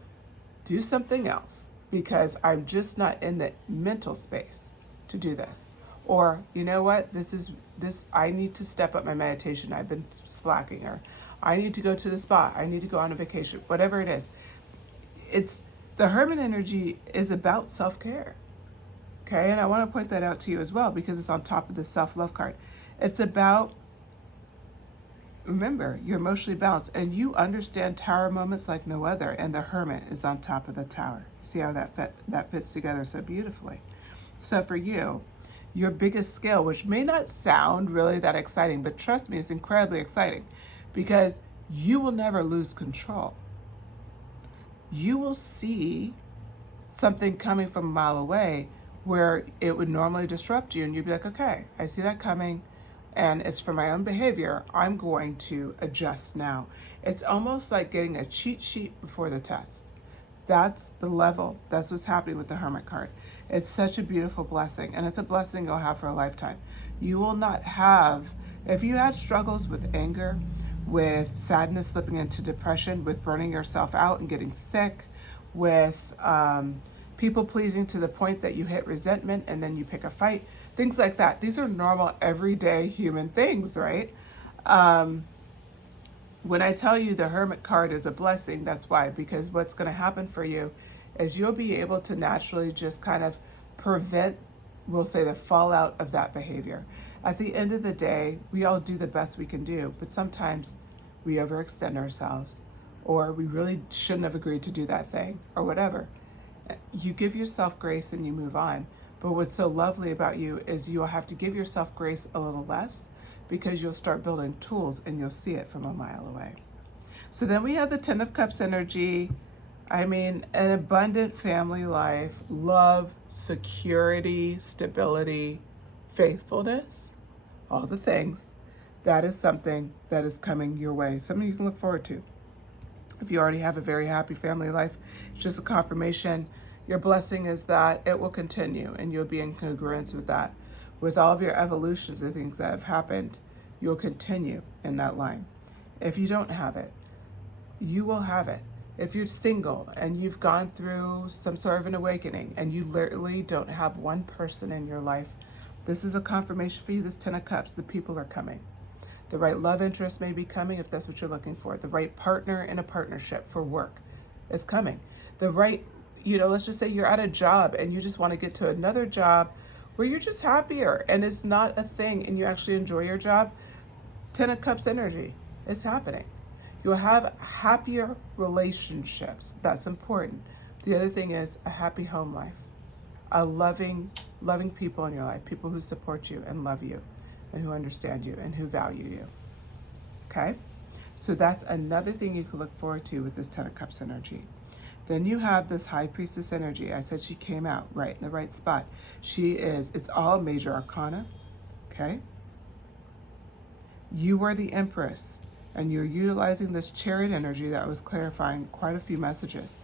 do something else because I'm just not in the mental space to do this. Or, you know what, I need to step up my meditation. I've been slacking, or I need to go to the spa. I need to go on a vacation, whatever it is. It's the Hermit energy is about self-care. Okay, and I want to point that out to you as well because it's on top of the self-love card. It's about, remember, you're emotionally balanced and you understand tower moments like no other, and the Hermit is on top of the tower. See how that fits together so beautifully. So for you, your biggest skill, which may not sound really that exciting, but trust me, it's incredibly exciting because you will never lose control. You will see something coming from a mile away where it would normally disrupt you, and you'd be like, okay, I see that coming, and it's for my own behavior. I'm going to adjust now. It's almost like getting a cheat sheet before the test. That's the level. That's what's happening with the Hermit card. It's such a beautiful blessing, and it's a blessing you'll have for a lifetime. You will not have, if you had struggles with anger, with sadness slipping into depression, with burning yourself out and getting sick, with people pleasing to the point that you hit resentment and then you pick a fight, things like that. These are normal, everyday human things, right? When I tell you the Hermit card is a blessing, that's why, because what's going to happen for you is you'll be able to naturally just kind of prevent, we'll say, the fallout of that behavior. At the end of the day, we all do the best we can do, but sometimes we overextend ourselves, or we really shouldn't have agreed to do that thing, or whatever. You give yourself grace and you move on. But what's so lovely about you is you'll have to give yourself grace a little less, because you'll start building tools and you'll see it from a mile away. So then we have the 10 of Cups energy. I mean, an abundant family life, love, security, stability, faithfulness, all the things. That is something that is coming your way, something you can look forward to. If you already have a very happy family life, it's just a confirmation. Your blessing is that it will continue and you'll be in congruence with that. With all of your evolutions and things that have happened, you'll continue in that line. If you don't have it, you will have it. If you're single and you've gone through some sort of an awakening and you literally don't have one person in your life, this is a confirmation for you. This 10 of Cups, the people are coming. The right love interest may be coming if that's what you're looking for. The right partner in a partnership for work is coming. The right, let's just say you're at a job and you just want to get to another job where you're just happier and it's not a thing and you actually enjoy your job. 10 of Cups energy, it's happening. You'll have happier relationships. That's important. The other thing is a happy home life, a loving people in your life, people who support you and love you and who understand you and who value you. Okay? So that's another thing you can look forward to with this 10 of Cups energy. Then you have this High Priestess energy. I said she came out right in the right spot. It's all major arcana, okay? You were the Empress, and you're utilizing this Chariot energy that was clarifying quite a few messages.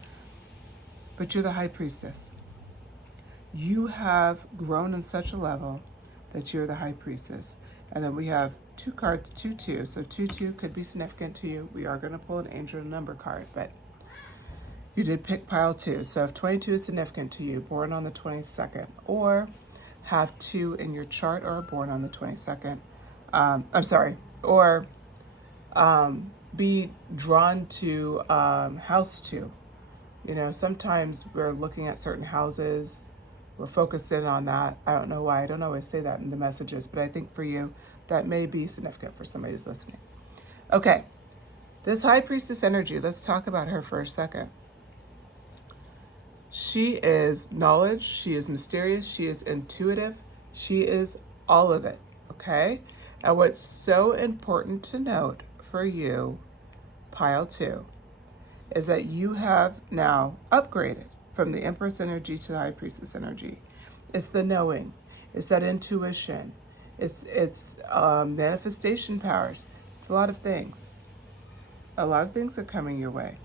But you're the High Priestess. You have grown in such a level that you're the High Priestess. And then we have 2 cards, 2-2. So 2-2 could be significant to you. We are going to pull an angel number card, but you did pick pile 2. So if 22 is significant to you, born on the 22nd, or have 2 in your chart, or born on the 22nd, or be drawn to house 2. You know, sometimes we're looking at certain houses, we're focused in on that. I don't know why, I don't always say that in the messages, but I think for you, that may be significant for somebody who's listening. Okay, this High Priestess energy, let's talk about her for a second. She is knowledge, she is mysterious, she is intuitive, she is all of it, okay? And what's so important to note for you, pile 2, is that you have now upgraded from the Empress energy to the High Priestess energy. It's the knowing, it's that intuition, it's manifestation powers. It's a lot of things. A lot of things are coming your way.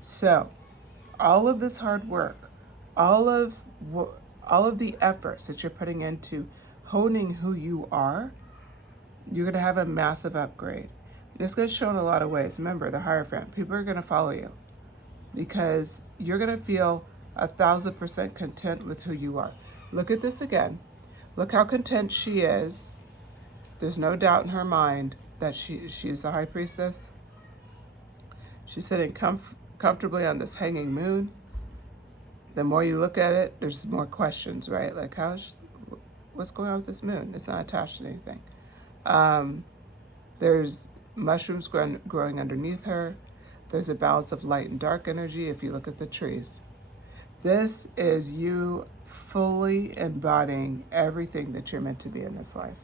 So, all of this hard work, all of the efforts that you're putting into honing who you are, you're going to have a massive upgrade. This gets shown in a lot of ways. Remember, the Hierophant, people are going to follow you because you're going to feel 1,000% content with who you are. Look at this again. Look how content she is. There's no doubt in her mind that she's a High Priestess. She's sitting comfortably on this hanging moon. The more you look at it, there's more questions, right? Like, what's going on with this moon? It's not attached to anything. There's mushrooms growing underneath her. There's a balance of light and dark energy if you look at the trees. This is you fully embodying everything that you're meant to be in this life.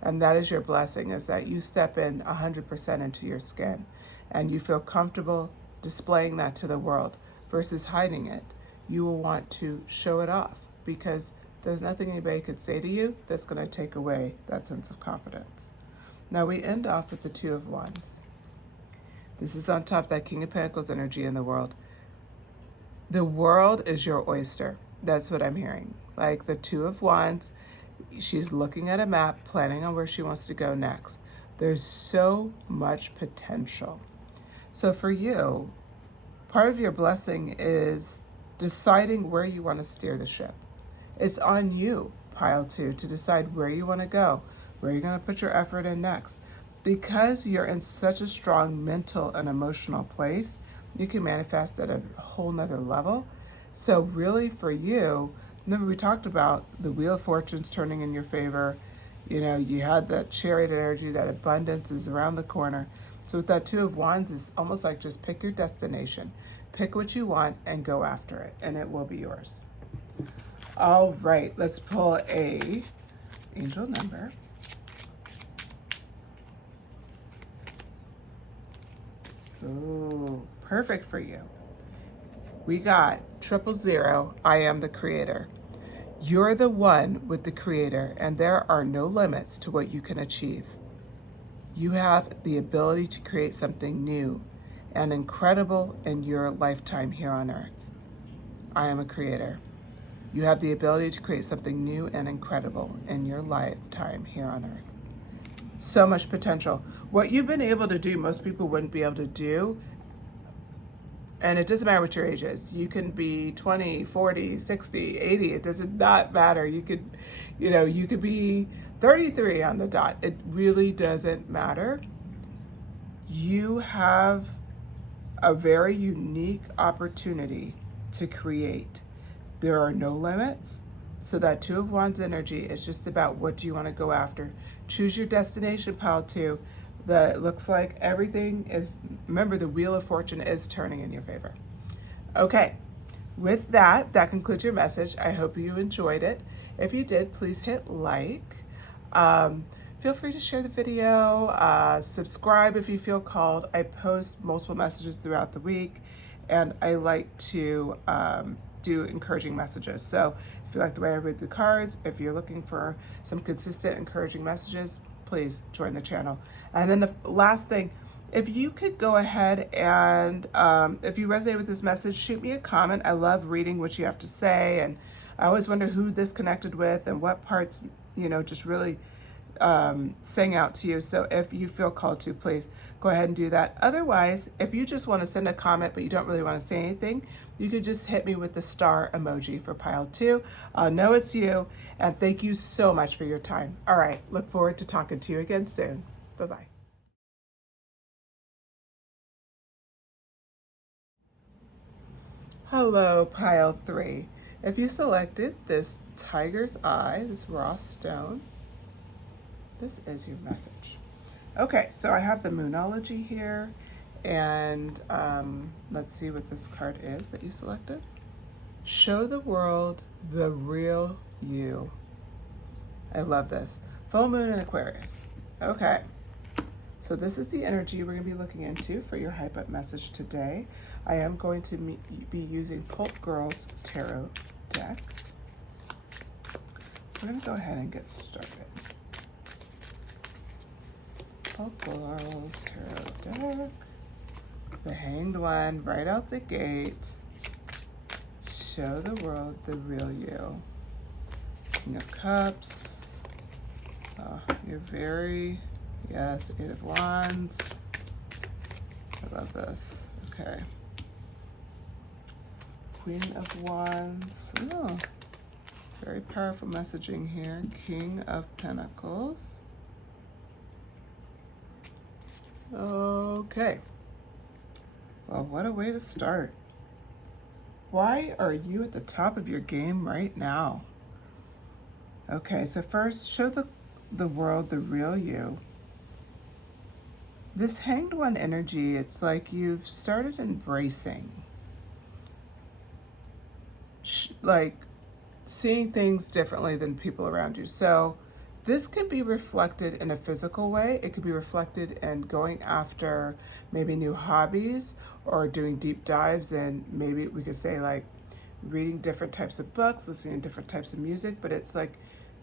And that is your blessing, is that you step in 100% into your skin and you feel comfortable displaying that to the world versus hiding it. You will want to show it off because there's nothing anybody could say to you that's going to take away that sense of confidence. Now we end off with the 2 of Wands. This is on top of that King of Pentacles energy in the world. The world is your oyster. That's what I'm hearing. Like the 2 of Wands, she's looking at a map, planning on where she wants to go next. There's so much potential. So for you, part of your blessing is deciding where you want to steer the ship. It's on you, pile 2, to decide where you want to go, where you're going to put your effort in next. Because you're in such a strong mental and emotional place, you can manifest at a whole nother level. So really for you, remember we talked about the Wheel of Fortune's turning in your favor. You know, you had that Chariot energy, that abundance is around the corner. So with that 2 of Wands, it's almost like just pick your destination. Pick what you want and go after it, and it will be yours. All right, let's pull a angel number. Ooh, perfect for you. We got 000, I am the creator. You're the one with the creator, and there are no limits to what you can achieve. You have the ability to create something new and incredible in your lifetime here on earth. I am a creator. You have the ability to create something new and incredible in your lifetime here on earth. So much potential. What you've been able to do, most people wouldn't be able to do. And it doesn't matter what your age is. You can be 20, 40, 60, 80. It does not matter. You could be 33 on the dot. It really doesn't matter. You have a very unique opportunity to create. There are no limits. So that 2 of Wands energy is just about what do you want to go after. Choose your destination, pile 2. That looks like everything is, remember the Wheel of Fortune is turning in your favor. Okay, with that concludes your message. I hope you enjoyed it. If you did, please hit like. Feel free to share the video, subscribe if you feel called. I post multiple messages throughout the week, and I like to do encouraging messages. So if you like the way I read the cards, if you're looking for some consistent encouraging messages, please join the channel. And then the last thing, if you could go ahead and if you resonate with this message, shoot me a comment. I love reading what you have to say, and I always wonder who this connected with and what parts, just really sang out to you. So if you feel called to, please go ahead and do that. Otherwise, if you just want to send a comment but you don't really want to say anything, you could just hit me with the star emoji for pile 2. I'll know it's you, and thank you so much for your time. All right, look forward to talking to you again soon. Bye-bye. Hello, pile 3. If you selected this tiger's eye, this raw stone, this is your message. Okay, so I have the Moonology here, and let's see what this card is that you selected. Show the world the real you. I love this. Full moon in Aquarius. Okay, so this is the energy we're going to be looking into for your hype up message today. I am going to be using Pulp Girls Tarot deck. So we're going to go ahead and get started. Pulp Girls Tarot deck. The Hanged One right out the gate. Show the world the real you. King of Cups. Oh, you're very, yes, 8 of Wands. I love this. Okay. Queen of Wands. Oh, very powerful messaging here. King of Pentacles. Okay. Well, what a way to start. Why are you at the top of your game right now? Okay, so first, show the world the real you. This Hanged One energy, it's like you've started embracing, like seeing things differently than people around you. So this could be reflected in a physical way. It could be reflected in going after maybe new hobbies or doing deep dives, and maybe we could say like reading different types of books, listening to different types of music. But it's like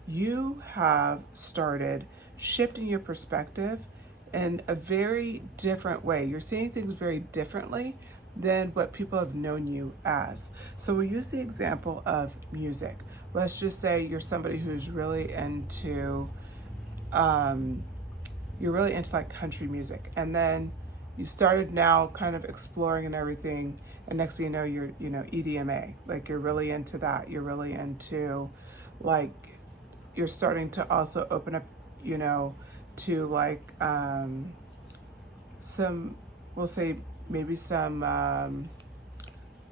you have started shifting your perspective in a very different way. You're seeing things very differently than what people have known you as. So we'll use the example of music. Let's just say you're somebody who's really into, like country music, and then you started now kind of exploring and everything, and next thing you know, you're, EDMA, like you're really into that. You're really into, like, you're starting to also open up, to like some, we'll say maybe some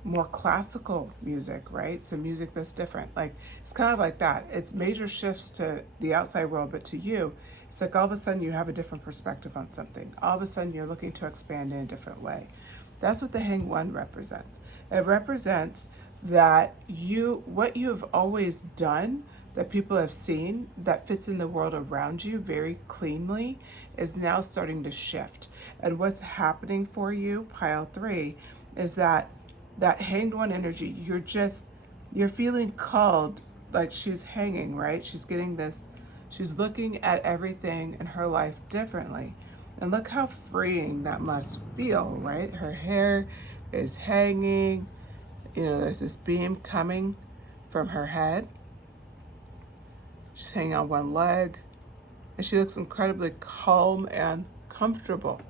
more classical music, right? Some music that's different. Like, it's kind of like that. It's major shifts to the outside world, but to you, it's like all of a sudden you have a different perspective on something. All of a sudden you're looking to expand in a different way. That's what the Hanged One represents. It represents that what you have always done, that people have seen, that fits in the world around you very cleanly, is now starting to shift. And what's happening for you, pile 3, is that Hanged One energy, you're feeling called, like she's hanging, right? She's getting this, she's looking at everything in her life differently. And look how freeing that must feel, right? Her hair is hanging, there's this beam coming from her head. She's hanging on one leg, and she looks incredibly calm and comfortable.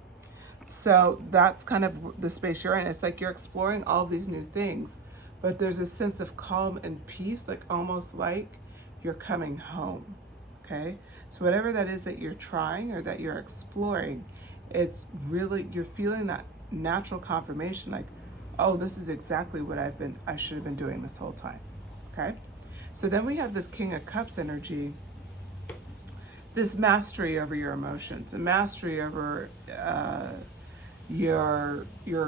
So that's kind of the space you're in. It's like you're exploring all these new things, but there's a sense of calm and peace, like almost like you're coming home, okay? So whatever that is that you're trying or that you're exploring, it's really, you're feeling that natural confirmation, like, oh, this is exactly what I should have been doing this whole time, okay? So then we have this King of Cups energy, this mastery over your emotions, a mastery over your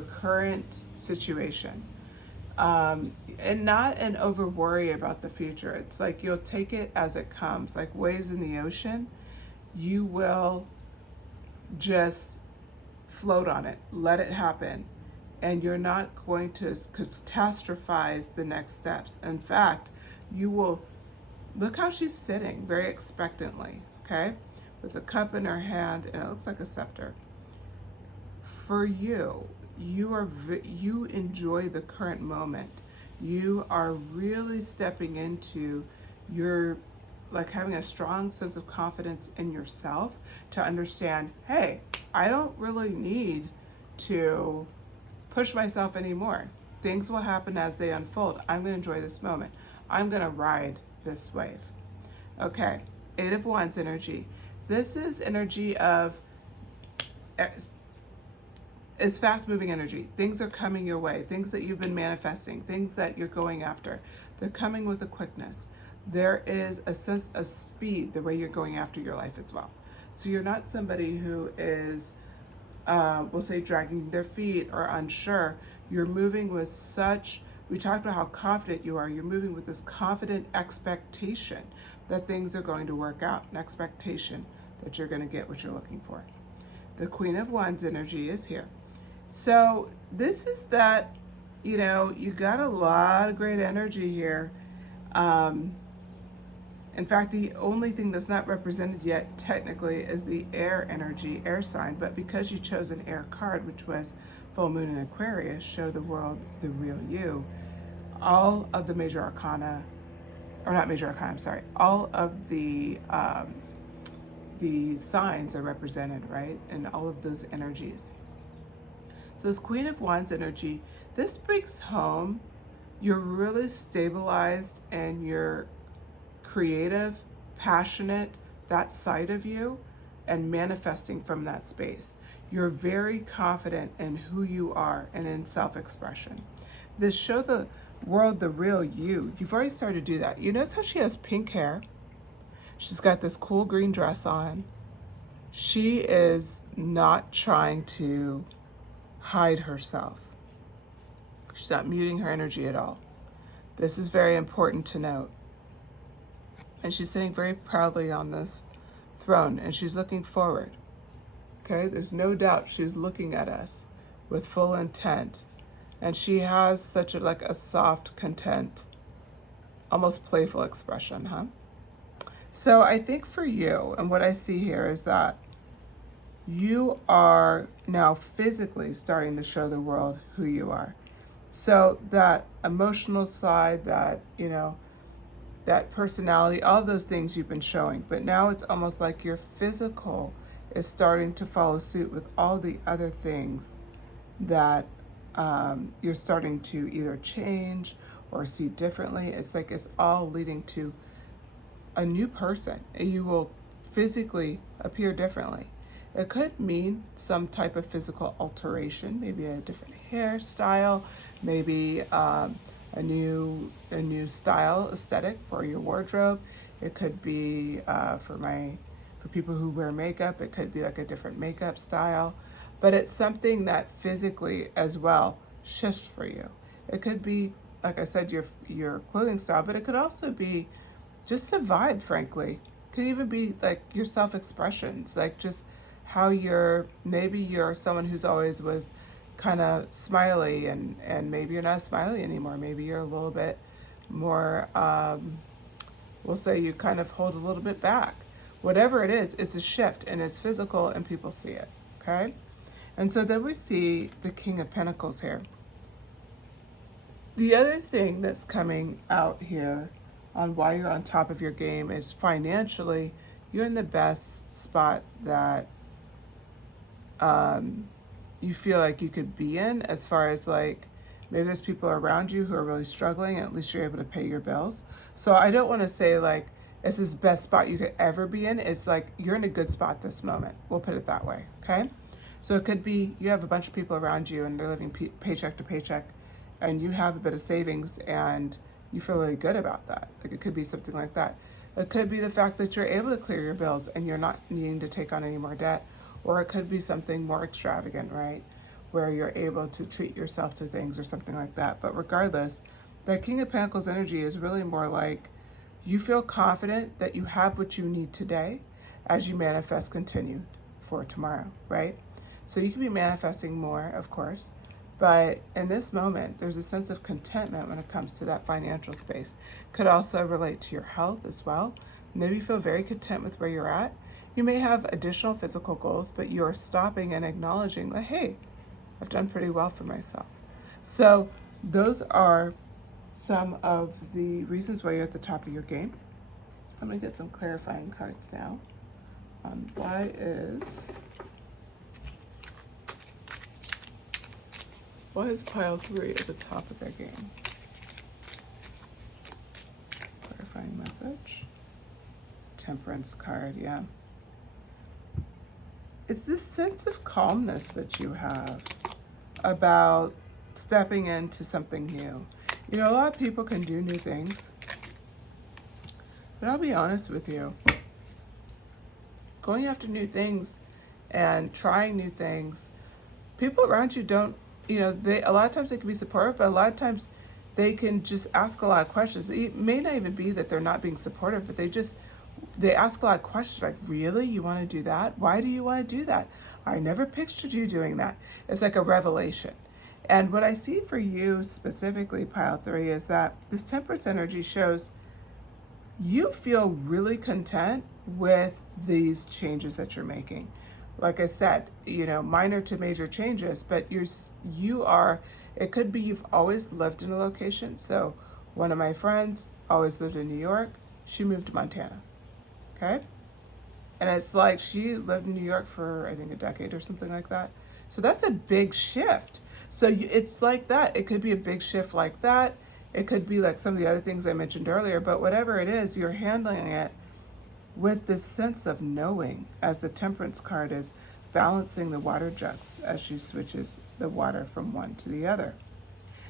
current situation, and not an over worry about the future. It's like you'll take it as it comes, like waves in the ocean. You will just float on it, let it happen, and you're not going to catastrophize the next steps. In fact, you will look how she's sitting very expectantly, okay, with a cup in her hand, and it looks like a scepter. for you, you enjoy the current moment. You are really stepping into your, like, having a strong sense of confidence in yourself to understand, hey, I don't really need to push myself anymore. Things will happen as they unfold. I'm going to enjoy this moment. I'm going to ride this wave. Okay, Eight of Wands energy. This is energy of, it's fast moving energy. Things are coming your way. Things that you've been manifesting. Things that you're going after. They're coming with a quickness. There is a sense of speed the way you're going after your life as well. So you're not somebody who is, we'll say, dragging their feet or unsure. You're moving with such, we talked about how confident you are. You're moving with this confident expectation that things are going to work out, an expectation that you're going to get what you're looking for. The Queen of Wands energy is here. So this is that, you know, you got a lot of great energy here. In fact, the only thing that's not represented yet technically is the air energy, air sign, but because you chose an air card, which was full moon in Aquarius, show the world the real you, all of the major arcana, or not major arcana, I'm sorry, all of the signs are represented, right? And all of those energies. So this Queen of Wands energy, this brings home, you're really stabilized and you're creative, passionate, that side of you, and manifesting from that space. You're very confident in who you are and in self-expression. This show the world the real you. You've already started to do that. You notice how she has pink hair? She's got this cool green dress on. She is not trying to hide herself. She's not muting her energy at all. This is very important to note. And she's sitting very proudly on this throne, and she's looking forward. Okay, there's no doubt she's looking at us with full intent. And she has such a soft, content, almost playful expression, huh? So I think for you, and what I see here is that you are now physically starting to show the world who you are. So that emotional side, that, you know, that personality, all of those things you've been showing, but now it's almost like your physical is starting to follow suit with all the other things that you're starting to either change or see differently. It's like it's all leading to a new person, and you will physically appear differently. It could mean some type of physical alteration, maybe a different hairstyle, maybe a new style aesthetic for your wardrobe. It could be for people who wear makeup, it could be like a different makeup style, but it's something that physically as well shifts for you. It could be, like I said, your clothing style, but it could also be just a vibe, frankly. It could even be like your self-expressions, like just how maybe you're someone who's always was kind of smiley, and maybe you're not smiley anymore. Maybe you're a little bit more, we'll say you kind of hold a little bit back. Whatever it is, it's a shift, and it's physical, and people see it, okay? And so then we see the King of Pentacles here. The other thing that's coming out here on why you're on top of your game is financially, you're in the best spot that you feel like you could be in, as far as like maybe there's people around you who are really struggling, and at least you're able to pay your bills. So I don't want to say like it's the best spot you could ever be in. It's like you're in a good spot this moment. We'll put it that way, okay? So it could be you have a bunch of people around you and they're living paycheck to paycheck, and you have a bit of savings and you feel really good about that. Like it could be something like that. It could be the fact that you're able to clear your bills and you're not needing to take on any more debt. Or it could be something more extravagant, right? Where you're able to treat yourself to things or something like that. But regardless, the King of Pentacles energy is really more like you feel confident that you have what you need today as you manifest continue for tomorrow, right? So you can be manifesting more, of course, but in this moment, there's a sense of contentment when it comes to that financial space. Could also relate to your health as well. Maybe you feel very content with where you're at, You may have additional physical goals, but you're stopping and acknowledging that, hey, I've done pretty well for myself. So those are some of the reasons why you're at the top of your game. I'm going to get some clarifying cards now on why is pile 3 at the top of their game. Clarifying message. Temperance card, yeah. It's this sense of calmness that you have about stepping into something new. You know, a lot of people can do new things, but I'll be honest with you. Going after new things and trying new things, people around you don't, you know, a lot of times they can be supportive, but a lot of times they can just ask a lot of questions. It may not even be that they're not being supportive, but they ask a lot of questions like, really? You want to do that? Why do you want to do that? I never pictured you doing that. It's like a revelation. And what I see for you specifically, pile 3, is that this temperance energy shows you feel really content with these changes that you're making. Like I said, you know, minor to major changes, but you are, it could be you've always lived in a location. So one of my friends always lived in New York. She moved to Montana. Okay? And it's like she lived in New York for, I think, a decade or something like that. So that's a big shift. So it's like that. It could be a big shift like that. It could be like some of the other things I mentioned earlier, but whatever it is, you're handling it with this sense of knowing, as the temperance card is balancing the water jugs as she switches the water from one to the other.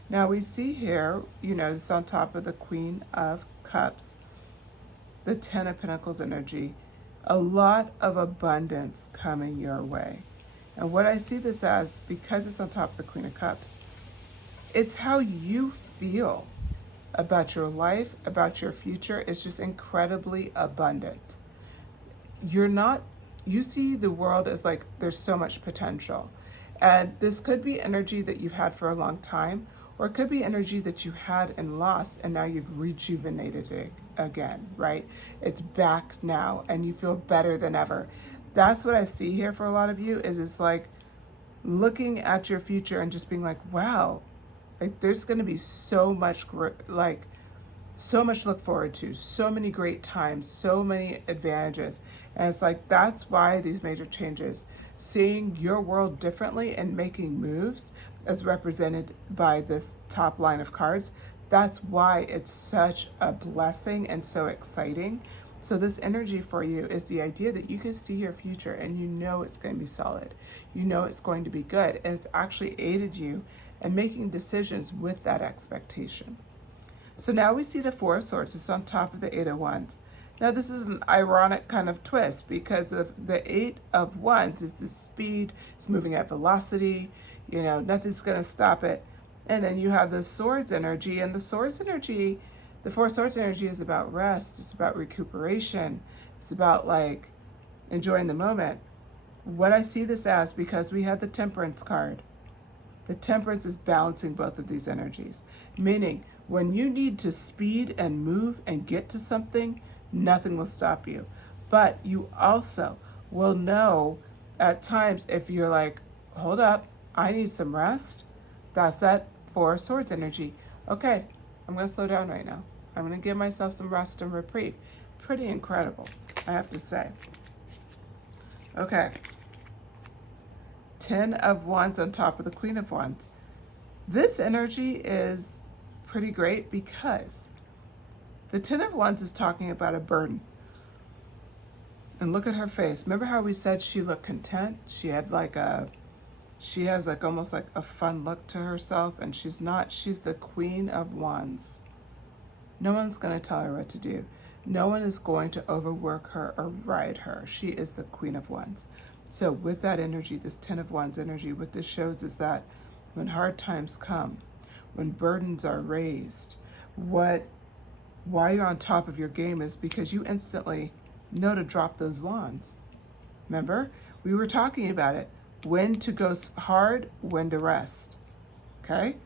Now we see here, you know, it's on top of the Queen of Cups, the Ten of Pentacles energy, a lot of abundance coming your way. And what I see this as, because it's on top of the Queen of Cups, it's how you feel about your life, about your future. It's just incredibly abundant. You see the world as like there's so much potential. And this could be energy that you've had for a long time, or it could be energy that you had and lost and now you've rejuvenated it again, right? It's back now and you feel better than ever. That's what I see here for a lot of you, is it's like looking at your future and just being like, wow, like there's going to be so much, so much to look forward to, so many great times, so many advantages. And it's like, that's why these major changes, seeing your world differently and making moves as represented by this top line of cards, that's why it's such a blessing and so exciting. So this energy for you is the idea that you can see your future and you know it's going to be solid. You know it's going to be good. And it's actually aided you in making decisions with that expectation. So now we see the Four of Swords. It's on top of the Eight of Wands. Now this is an ironic kind of twist, because the Eight of Wands is the speed. It's moving at velocity. You know, nothing's going to stop it. And then you have the Swords energy, and the Swords energy, the Four Swords energy is about rest. It's about recuperation. It's about like enjoying the moment. What I see this as, because we had the Temperance card, the Temperance is balancing both of these energies, meaning when you need to speed and move and get to something, nothing will stop you. But you also will know at times if you're like, hold up, I need some rest. That's that Four of Swords energy. Okay, I'm going to slow down right now. I'm going to give myself some rest and reprieve. Pretty incredible, I have to say. Okay. 10 of Wands on top of the Queen of Wands. This energy is pretty great because the 10 of Wands is talking about a burden. And look at her face. Remember how we said she looked content? She has like almost like a fun look to herself, and she's the Queen of Wands. No one's going to tell her what to do. No one is going to overwork her or ride her. She is the Queen of Wands. So with that energy, this 10 of Wands energy, what this shows is that when hard times come, when burdens are raised, why you're on top of your game is because you instantly know to drop those wands. Remember, we were talking about it. When to go hard, when to rest. Okay?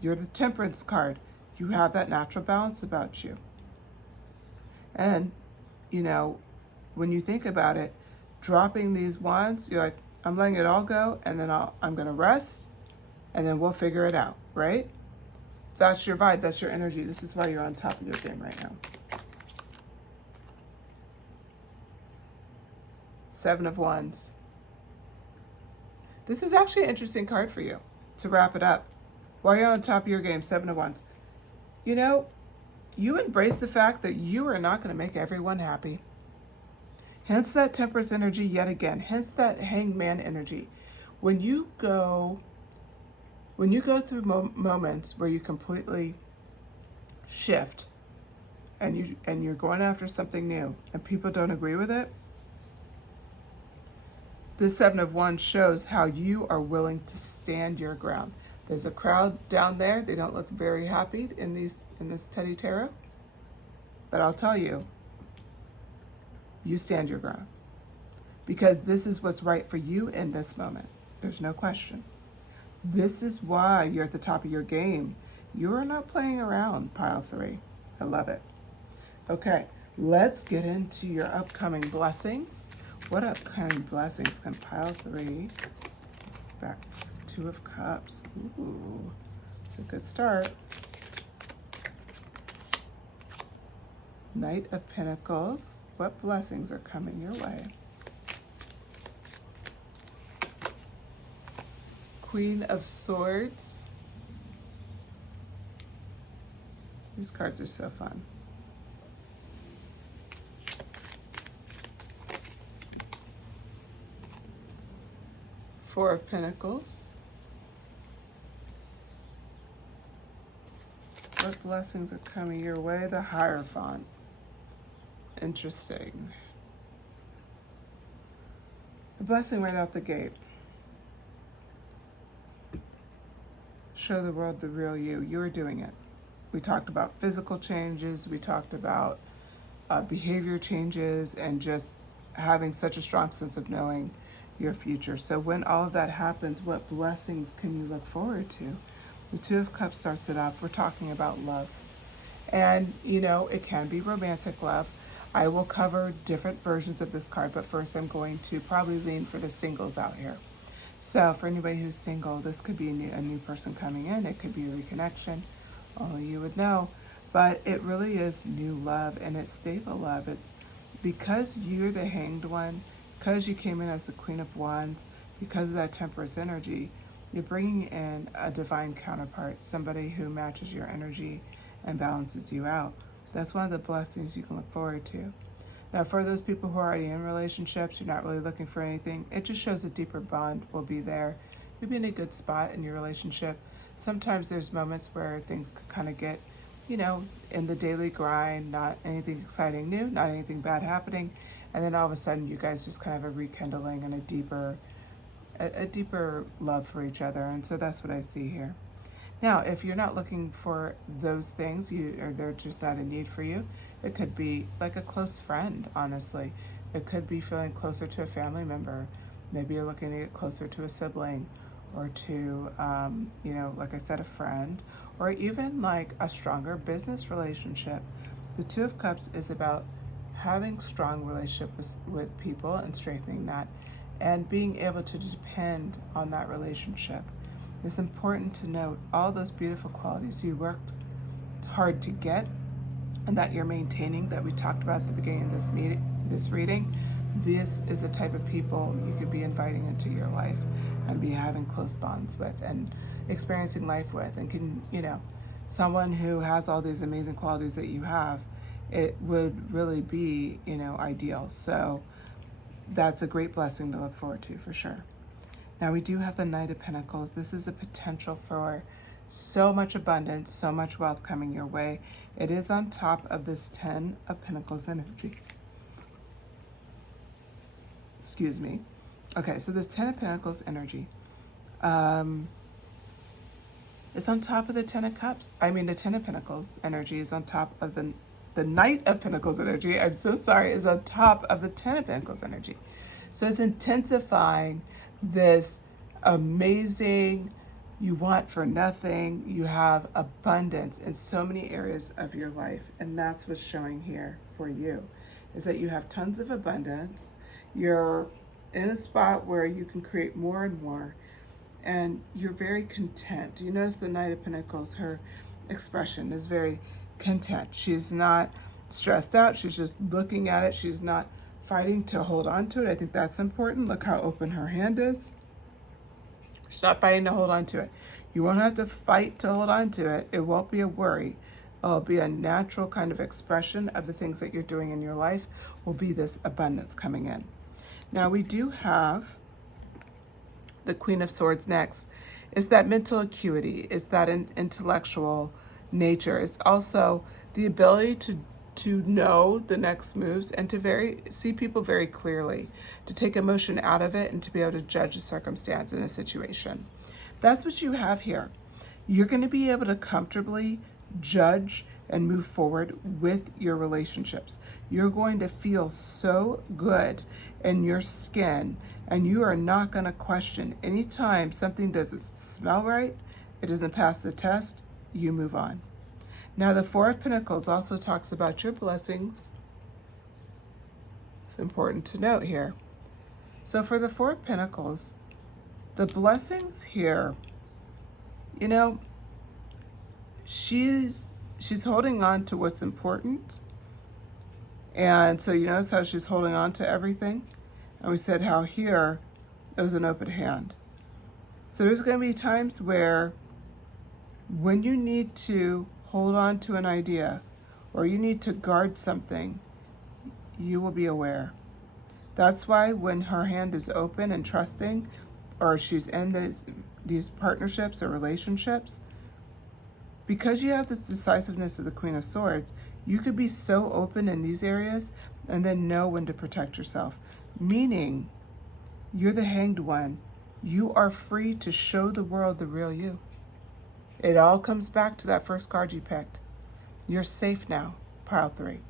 You're the Temperance card. You have that natural balance about you. And, you know, when you think about it, dropping these wands, you're like, I'm letting it all go, and then I'm going to rest, and then we'll figure it out, right? That's your vibe. That's your energy. This is why you're on top of your game right now. 7 of Wands. This is actually an interesting card for you to wrap it up. While you're on top of your game, 7 of Wands. You know, you embrace the fact that you are not going to make everyone happy. Hence that Temperance energy yet again. Hence that Hangman energy. When you go through moments where you completely shift and you're going after something new and people don't agree with it, this 7 of Wands shows how you are willing to stand your ground. There's a crowd down there. They don't look very happy in this Teddy Tarot. But I'll tell you, you stand your ground. Because this is what's right for you in this moment. There's no question. This is why you're at the top of your game. You are not playing around, pile 3. I love it. Okay, let's get into your upcoming blessings. What upcoming blessings can pile 3 expect? 2 of Cups. Ooh, it's a good start. Knight of Pentacles. What blessings are coming your way? Queen of Swords. These cards are so fun. Four of Pentacles. What blessings are coming your way? The Hierophant. Interesting. The blessing right out the gate. Show the world the real you. You are doing it. We talked about physical changes. We talked about behavior changes and just having such a strong sense of knowing your future. So when all of that happens, what blessings can you look forward to? The 2 of Cups starts it off. We're talking about love. And, you know, it can be romantic love. I will cover different versions of this card, but first I'm going to probably lean for the singles out here. So for anybody who's single, this could be a new person coming in. It could be a reconnection. Only you would know. But it really is new love, and it's stable love. It's because you're the Hanged One, because you came in as the Queen of Wands, because of that Temperance energy, you're bringing in a divine counterpart, somebody who matches your energy and balances you out. That's one of the blessings you can look forward to. Now, for those people who are already in relationships, you're not really looking for anything, it just shows a deeper bond will be there. You'll be in a good spot in your relationship. Sometimes there's moments where things could kind of get, you know, in the daily grind, not anything exciting new, not anything bad happening. And then all of a sudden you guys just kind of have a rekindling and a deeper love for each other. And so that's what I see here. Now, if you're not looking for those things, or they're just not a need for you, it could be like a close friend, honestly. It could be feeling closer to a family member. Maybe you're looking to get closer to a sibling or to, you know, like I said, a friend, or even like a stronger business relationship. The 2 of Cups is about having strong relationships with people and strengthening that and being able to depend on that relationship. It's important to note all those beautiful qualities you worked hard to get and that you're maintaining, that we talked about at the beginning of this reading. This is the type of people you could be inviting into your life and be having close bonds with and experiencing life with, and can, you know, someone who has all these amazing qualities that you have, it would really be, you know, ideal. So that's a great blessing to look forward to for sure. Now we do have the Knight of Pentacles. This is a potential for so much abundance, so much wealth coming your way. It is on top of this 10 of Pentacles energy. Excuse me. Okay, so this 10 of Pentacles energy is on top of the 10 of Cups. I mean, the 10 of Pentacles energy is on top of the Knight of Pentacles energy. I'm so sorry, is on top of the 10 of Pentacles energy. So it's intensifying this amazing, you want for nothing, you have abundance in so many areas of your life. And that's what's showing here for you, is that you have tons of abundance. You're in a spot where you can create more and more, and you're very content. You notice the Knight of Pentacles, her expression is very content. She's not stressed out. She's just looking at it. She's not fighting to hold on to it. I think that's important. Look how open her hand is. She's not fighting to hold on to it. You won't have to fight to hold on to it. It won't be a worry. It'll be a natural kind of expression of the things that you're doing in your life, will be this abundance coming in. Now we do have the Queen of Swords next. It's that mental acuity, it's that intellectual nature. It's also the ability to know the next moves and to see people very clearly, to take emotion out of it and to be able to judge a circumstance in a situation. That's what you have here. You're going to be able to comfortably judge and move forward with your relationships. You're going to feel so good in your skin, and you are not going to question anytime something doesn't smell right, it doesn't pass the test, you move on. Now the Four of Pentacles also talks about your blessings. It's important to note here. So for the Four of Pentacles, the blessings here, you know, she's holding on to what's important. And so you notice how she's holding on to everything. And we said how here it was an open hand. So there's going to be times where when you need to hold on to an idea or you need to guard something, you will be aware. That's why when her hand is open and trusting, or she's in these partnerships or relationships, because you have this decisiveness of the Queen of Swords, you could be so open in these areas and then know when to protect yourself. Meaning, you're the Hanged One. You are free to show the world the real you. It all comes back to that first card you picked. You're safe now, pile 3.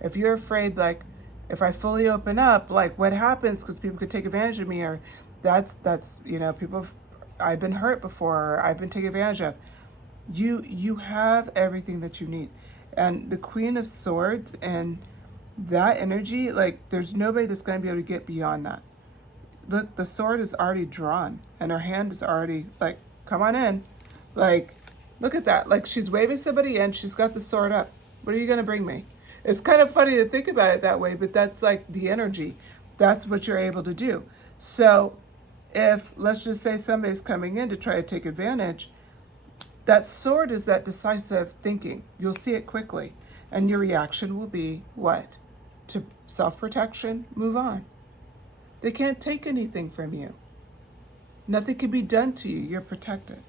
If you're afraid, like, if I fully open up, like, what happens? Because people could take advantage of me, or that's you know, I've been hurt before, or I've been taken advantage of. You have everything that you need. And the Queen of Swords and that energy, like, there's nobody that's going to be able to get beyond that. Look, the sword is already drawn and her hand is already like, come on in. Like, look at that. Like, she's waving somebody in, she's got the sword up. What are you going to bring me? It's kind of funny to think about it that way, but that's like the energy. That's what you're able to do. So if, let's just say somebody's coming in to try to take advantage, that sword is that decisive thinking. You'll see it quickly. And your reaction will be what? To self-protection, move on. They can't take anything from you. Nothing can be done to you. You're protected.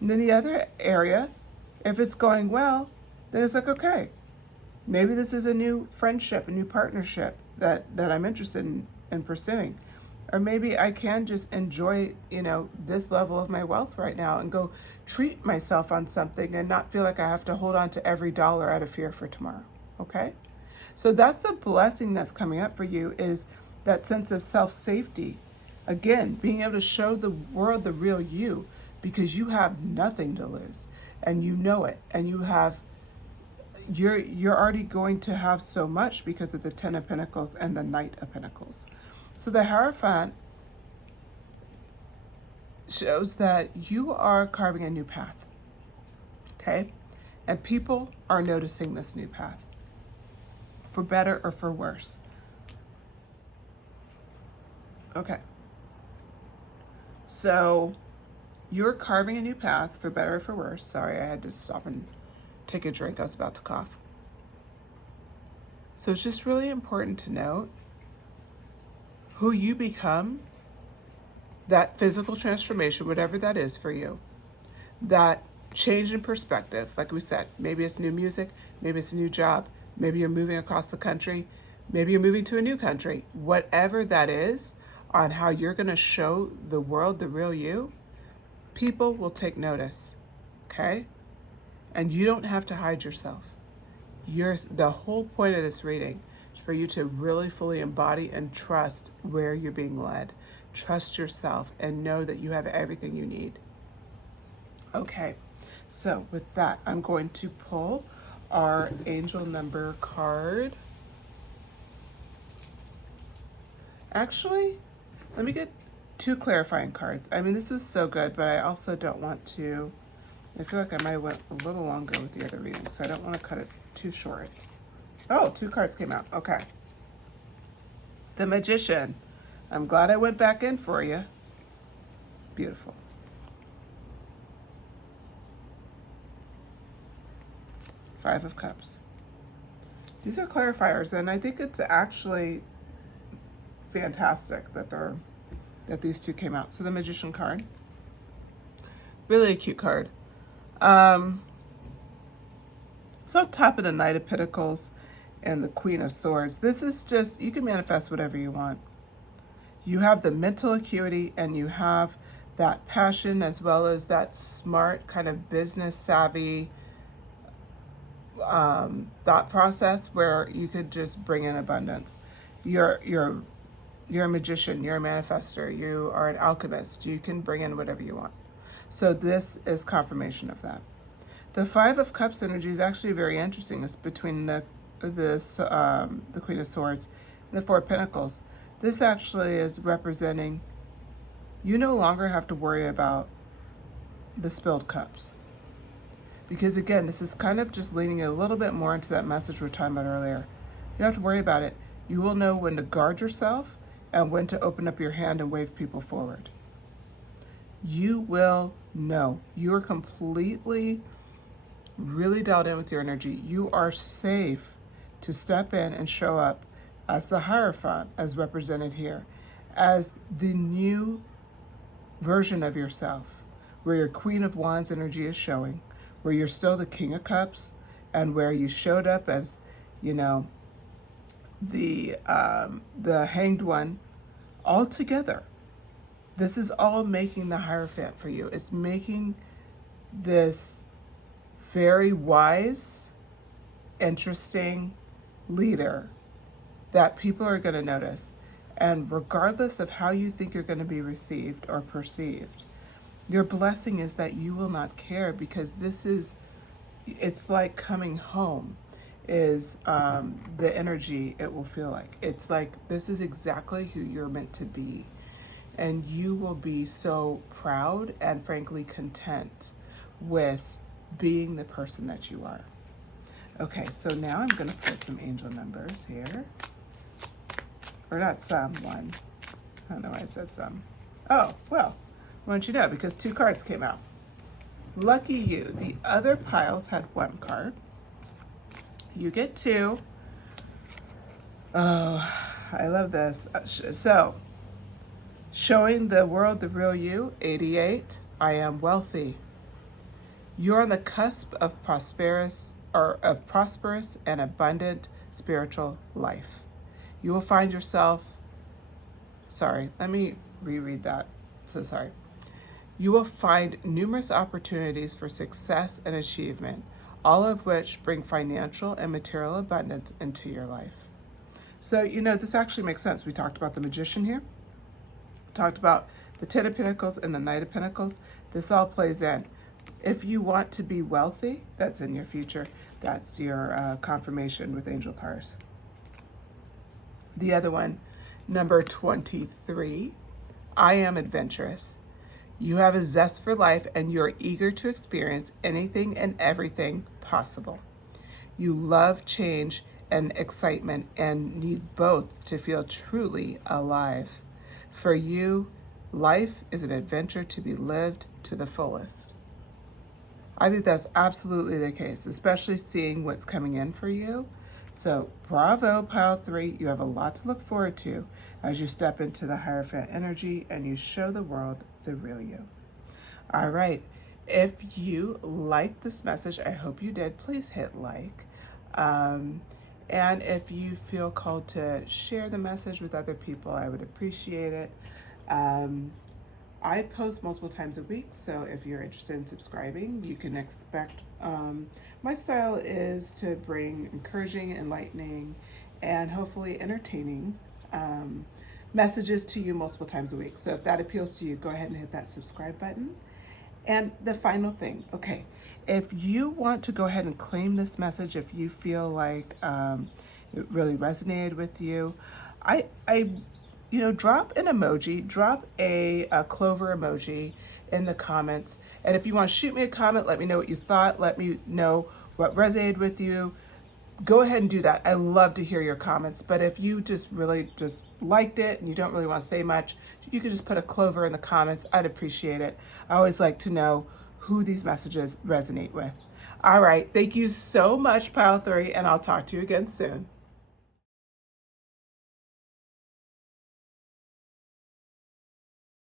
And then the other area, if it's going well, then it's like, okay, maybe this is a new friendship, a new partnership that I'm interested in pursuing. Or maybe I can just enjoy, you know, this level of my wealth right now and go treat myself on something and not feel like I have to hold on to every dollar out of fear for tomorrow, okay? So that's the blessing that's coming up for you, is that sense of self-safety. Again, being able to show the world the real you, because you have nothing to lose and you know it, and you're already going to have so much because of the Ten of Pentacles and the Knight of Pentacles. So the Hierophant shows that you are carving a new path, okay? And people are noticing this new path, for better or for worse. Okay. So you're carving a new path, for better or for worse. Sorry, I had to stop and take a drink. I was about to cough. So it's just really important to note who you become, that physical transformation, whatever that is for you, that change in perspective. Like we said, maybe it's new music, maybe it's a new job, maybe you're moving across the country, maybe you're moving to a new country. Whatever that is, on how you're going to show the world the real you, people will take notice, okay? And you don't have to hide yourself. The whole point of this reading is for you to really fully embody and trust where you're being led. Trust yourself and know that you have everything you need. Okay, so with that, I'm going to pull our angel number card. Actually, let me get 2 clarifying cards. I mean, this was so good, but I also don't want to, I feel like I might have went a little longer with the other reading, so I don't want to cut it too short. Oh, 2 cards came out. Okay. The Magician. I'm glad I went back in for you. Beautiful. Five of Cups. These are clarifiers, and I think it's actually fantastic that these 2 came out. So the Magician card. Really a cute card. It's on top of the Knight of Pentacles and the Queen of Swords. This is just, you can manifest whatever you want. You have the mental acuity and you have that passion as well as that smart kind of business savvy thought process where you could just bring in abundance. You're a magician, you're a manifester, you are an alchemist. You can bring in whatever you want. So this is confirmation of that. The Five of Cups energy is actually very interesting. It's between the Queen of Swords and the Four of Pentacles. This actually is representing you no longer have to worry about the spilled cups. Because again, this is kind of just leaning a little bit more into that message we were talking about earlier. You don't have to worry about it. You will know when to guard yourself and when to open up your hand and wave people forward. You will know. You are completely, really dialed in with your energy. You are safe to step in and show up as the Hierophant, as represented here, as the new version of yourself, where your Queen of Wands energy is showing, where you're still the King of Cups, and where you showed up as, you know, the Hanged One, all together. This is all making the Hierophant for you. It's making this very wise, interesting leader that people are going to notice. And regardless of how you think you're going to be received or perceived, your blessing is that you will not care, because this is, it's like coming home is the energy it will feel like. It's like this is exactly who you're meant to be. And you will be so proud and frankly content with being the person that you are. Okay, so now I'm going to put some angel numbers here. Or not some, one. I don't know why I said some. Oh, well, why don't you know? Because 2 cards came out. Lucky you. The other piles had 1 card. You get 2. Oh, I love this. So, showing the world the real you, 88. I am wealthy. You're on the cusp of prosperous and abundant spiritual life. You will find yourself, let me reread that. So sorry. You will find numerous opportunities for success and achievement, all of which bring financial and material abundance into your life. So, you know, this actually makes sense. We talked about the Magician here. Talked about the Ten of Pentacles and the Knight of Pentacles. This all plays in. If you want to be wealthy, that's in your future. That's your confirmation with angel cards. The other one, number 23, I am adventurous. You have a zest for life and you're eager to experience anything and everything possible. You love change and excitement and need both to feel truly alive. For you, life is an adventure to be lived to the fullest. I think that's absolutely the case, especially seeing what's coming in for you. So bravo, pile 3. You have a lot to look forward to as you step into the Hierophant energy and you show the world the real you. All right. If you liked this message, I hope you did, please hit like. And if you feel called to share the message with other people, I would appreciate it. I post multiple times a week, so if you're interested in subscribing, you can expect, my style is to bring encouraging, enlightening, and hopefully entertaining messages to you multiple times a week. So if that appeals to you, go ahead and hit that subscribe button. And the final thing, okay, if you want to go ahead and claim this message, if you feel like it really resonated with you, I drop an emoji, drop a clover emoji in the comments. And if you want to shoot me a comment, let me know what you thought. Let me know what resonated with you. Go ahead and do that. I love to hear your comments. But if you just really just liked it and you don't really want to say much, you could just put a clover in the comments. I'd appreciate it. I always like to know who these messages resonate with. All right. Thank you so much, Pile 3, and I'll talk to you again soon.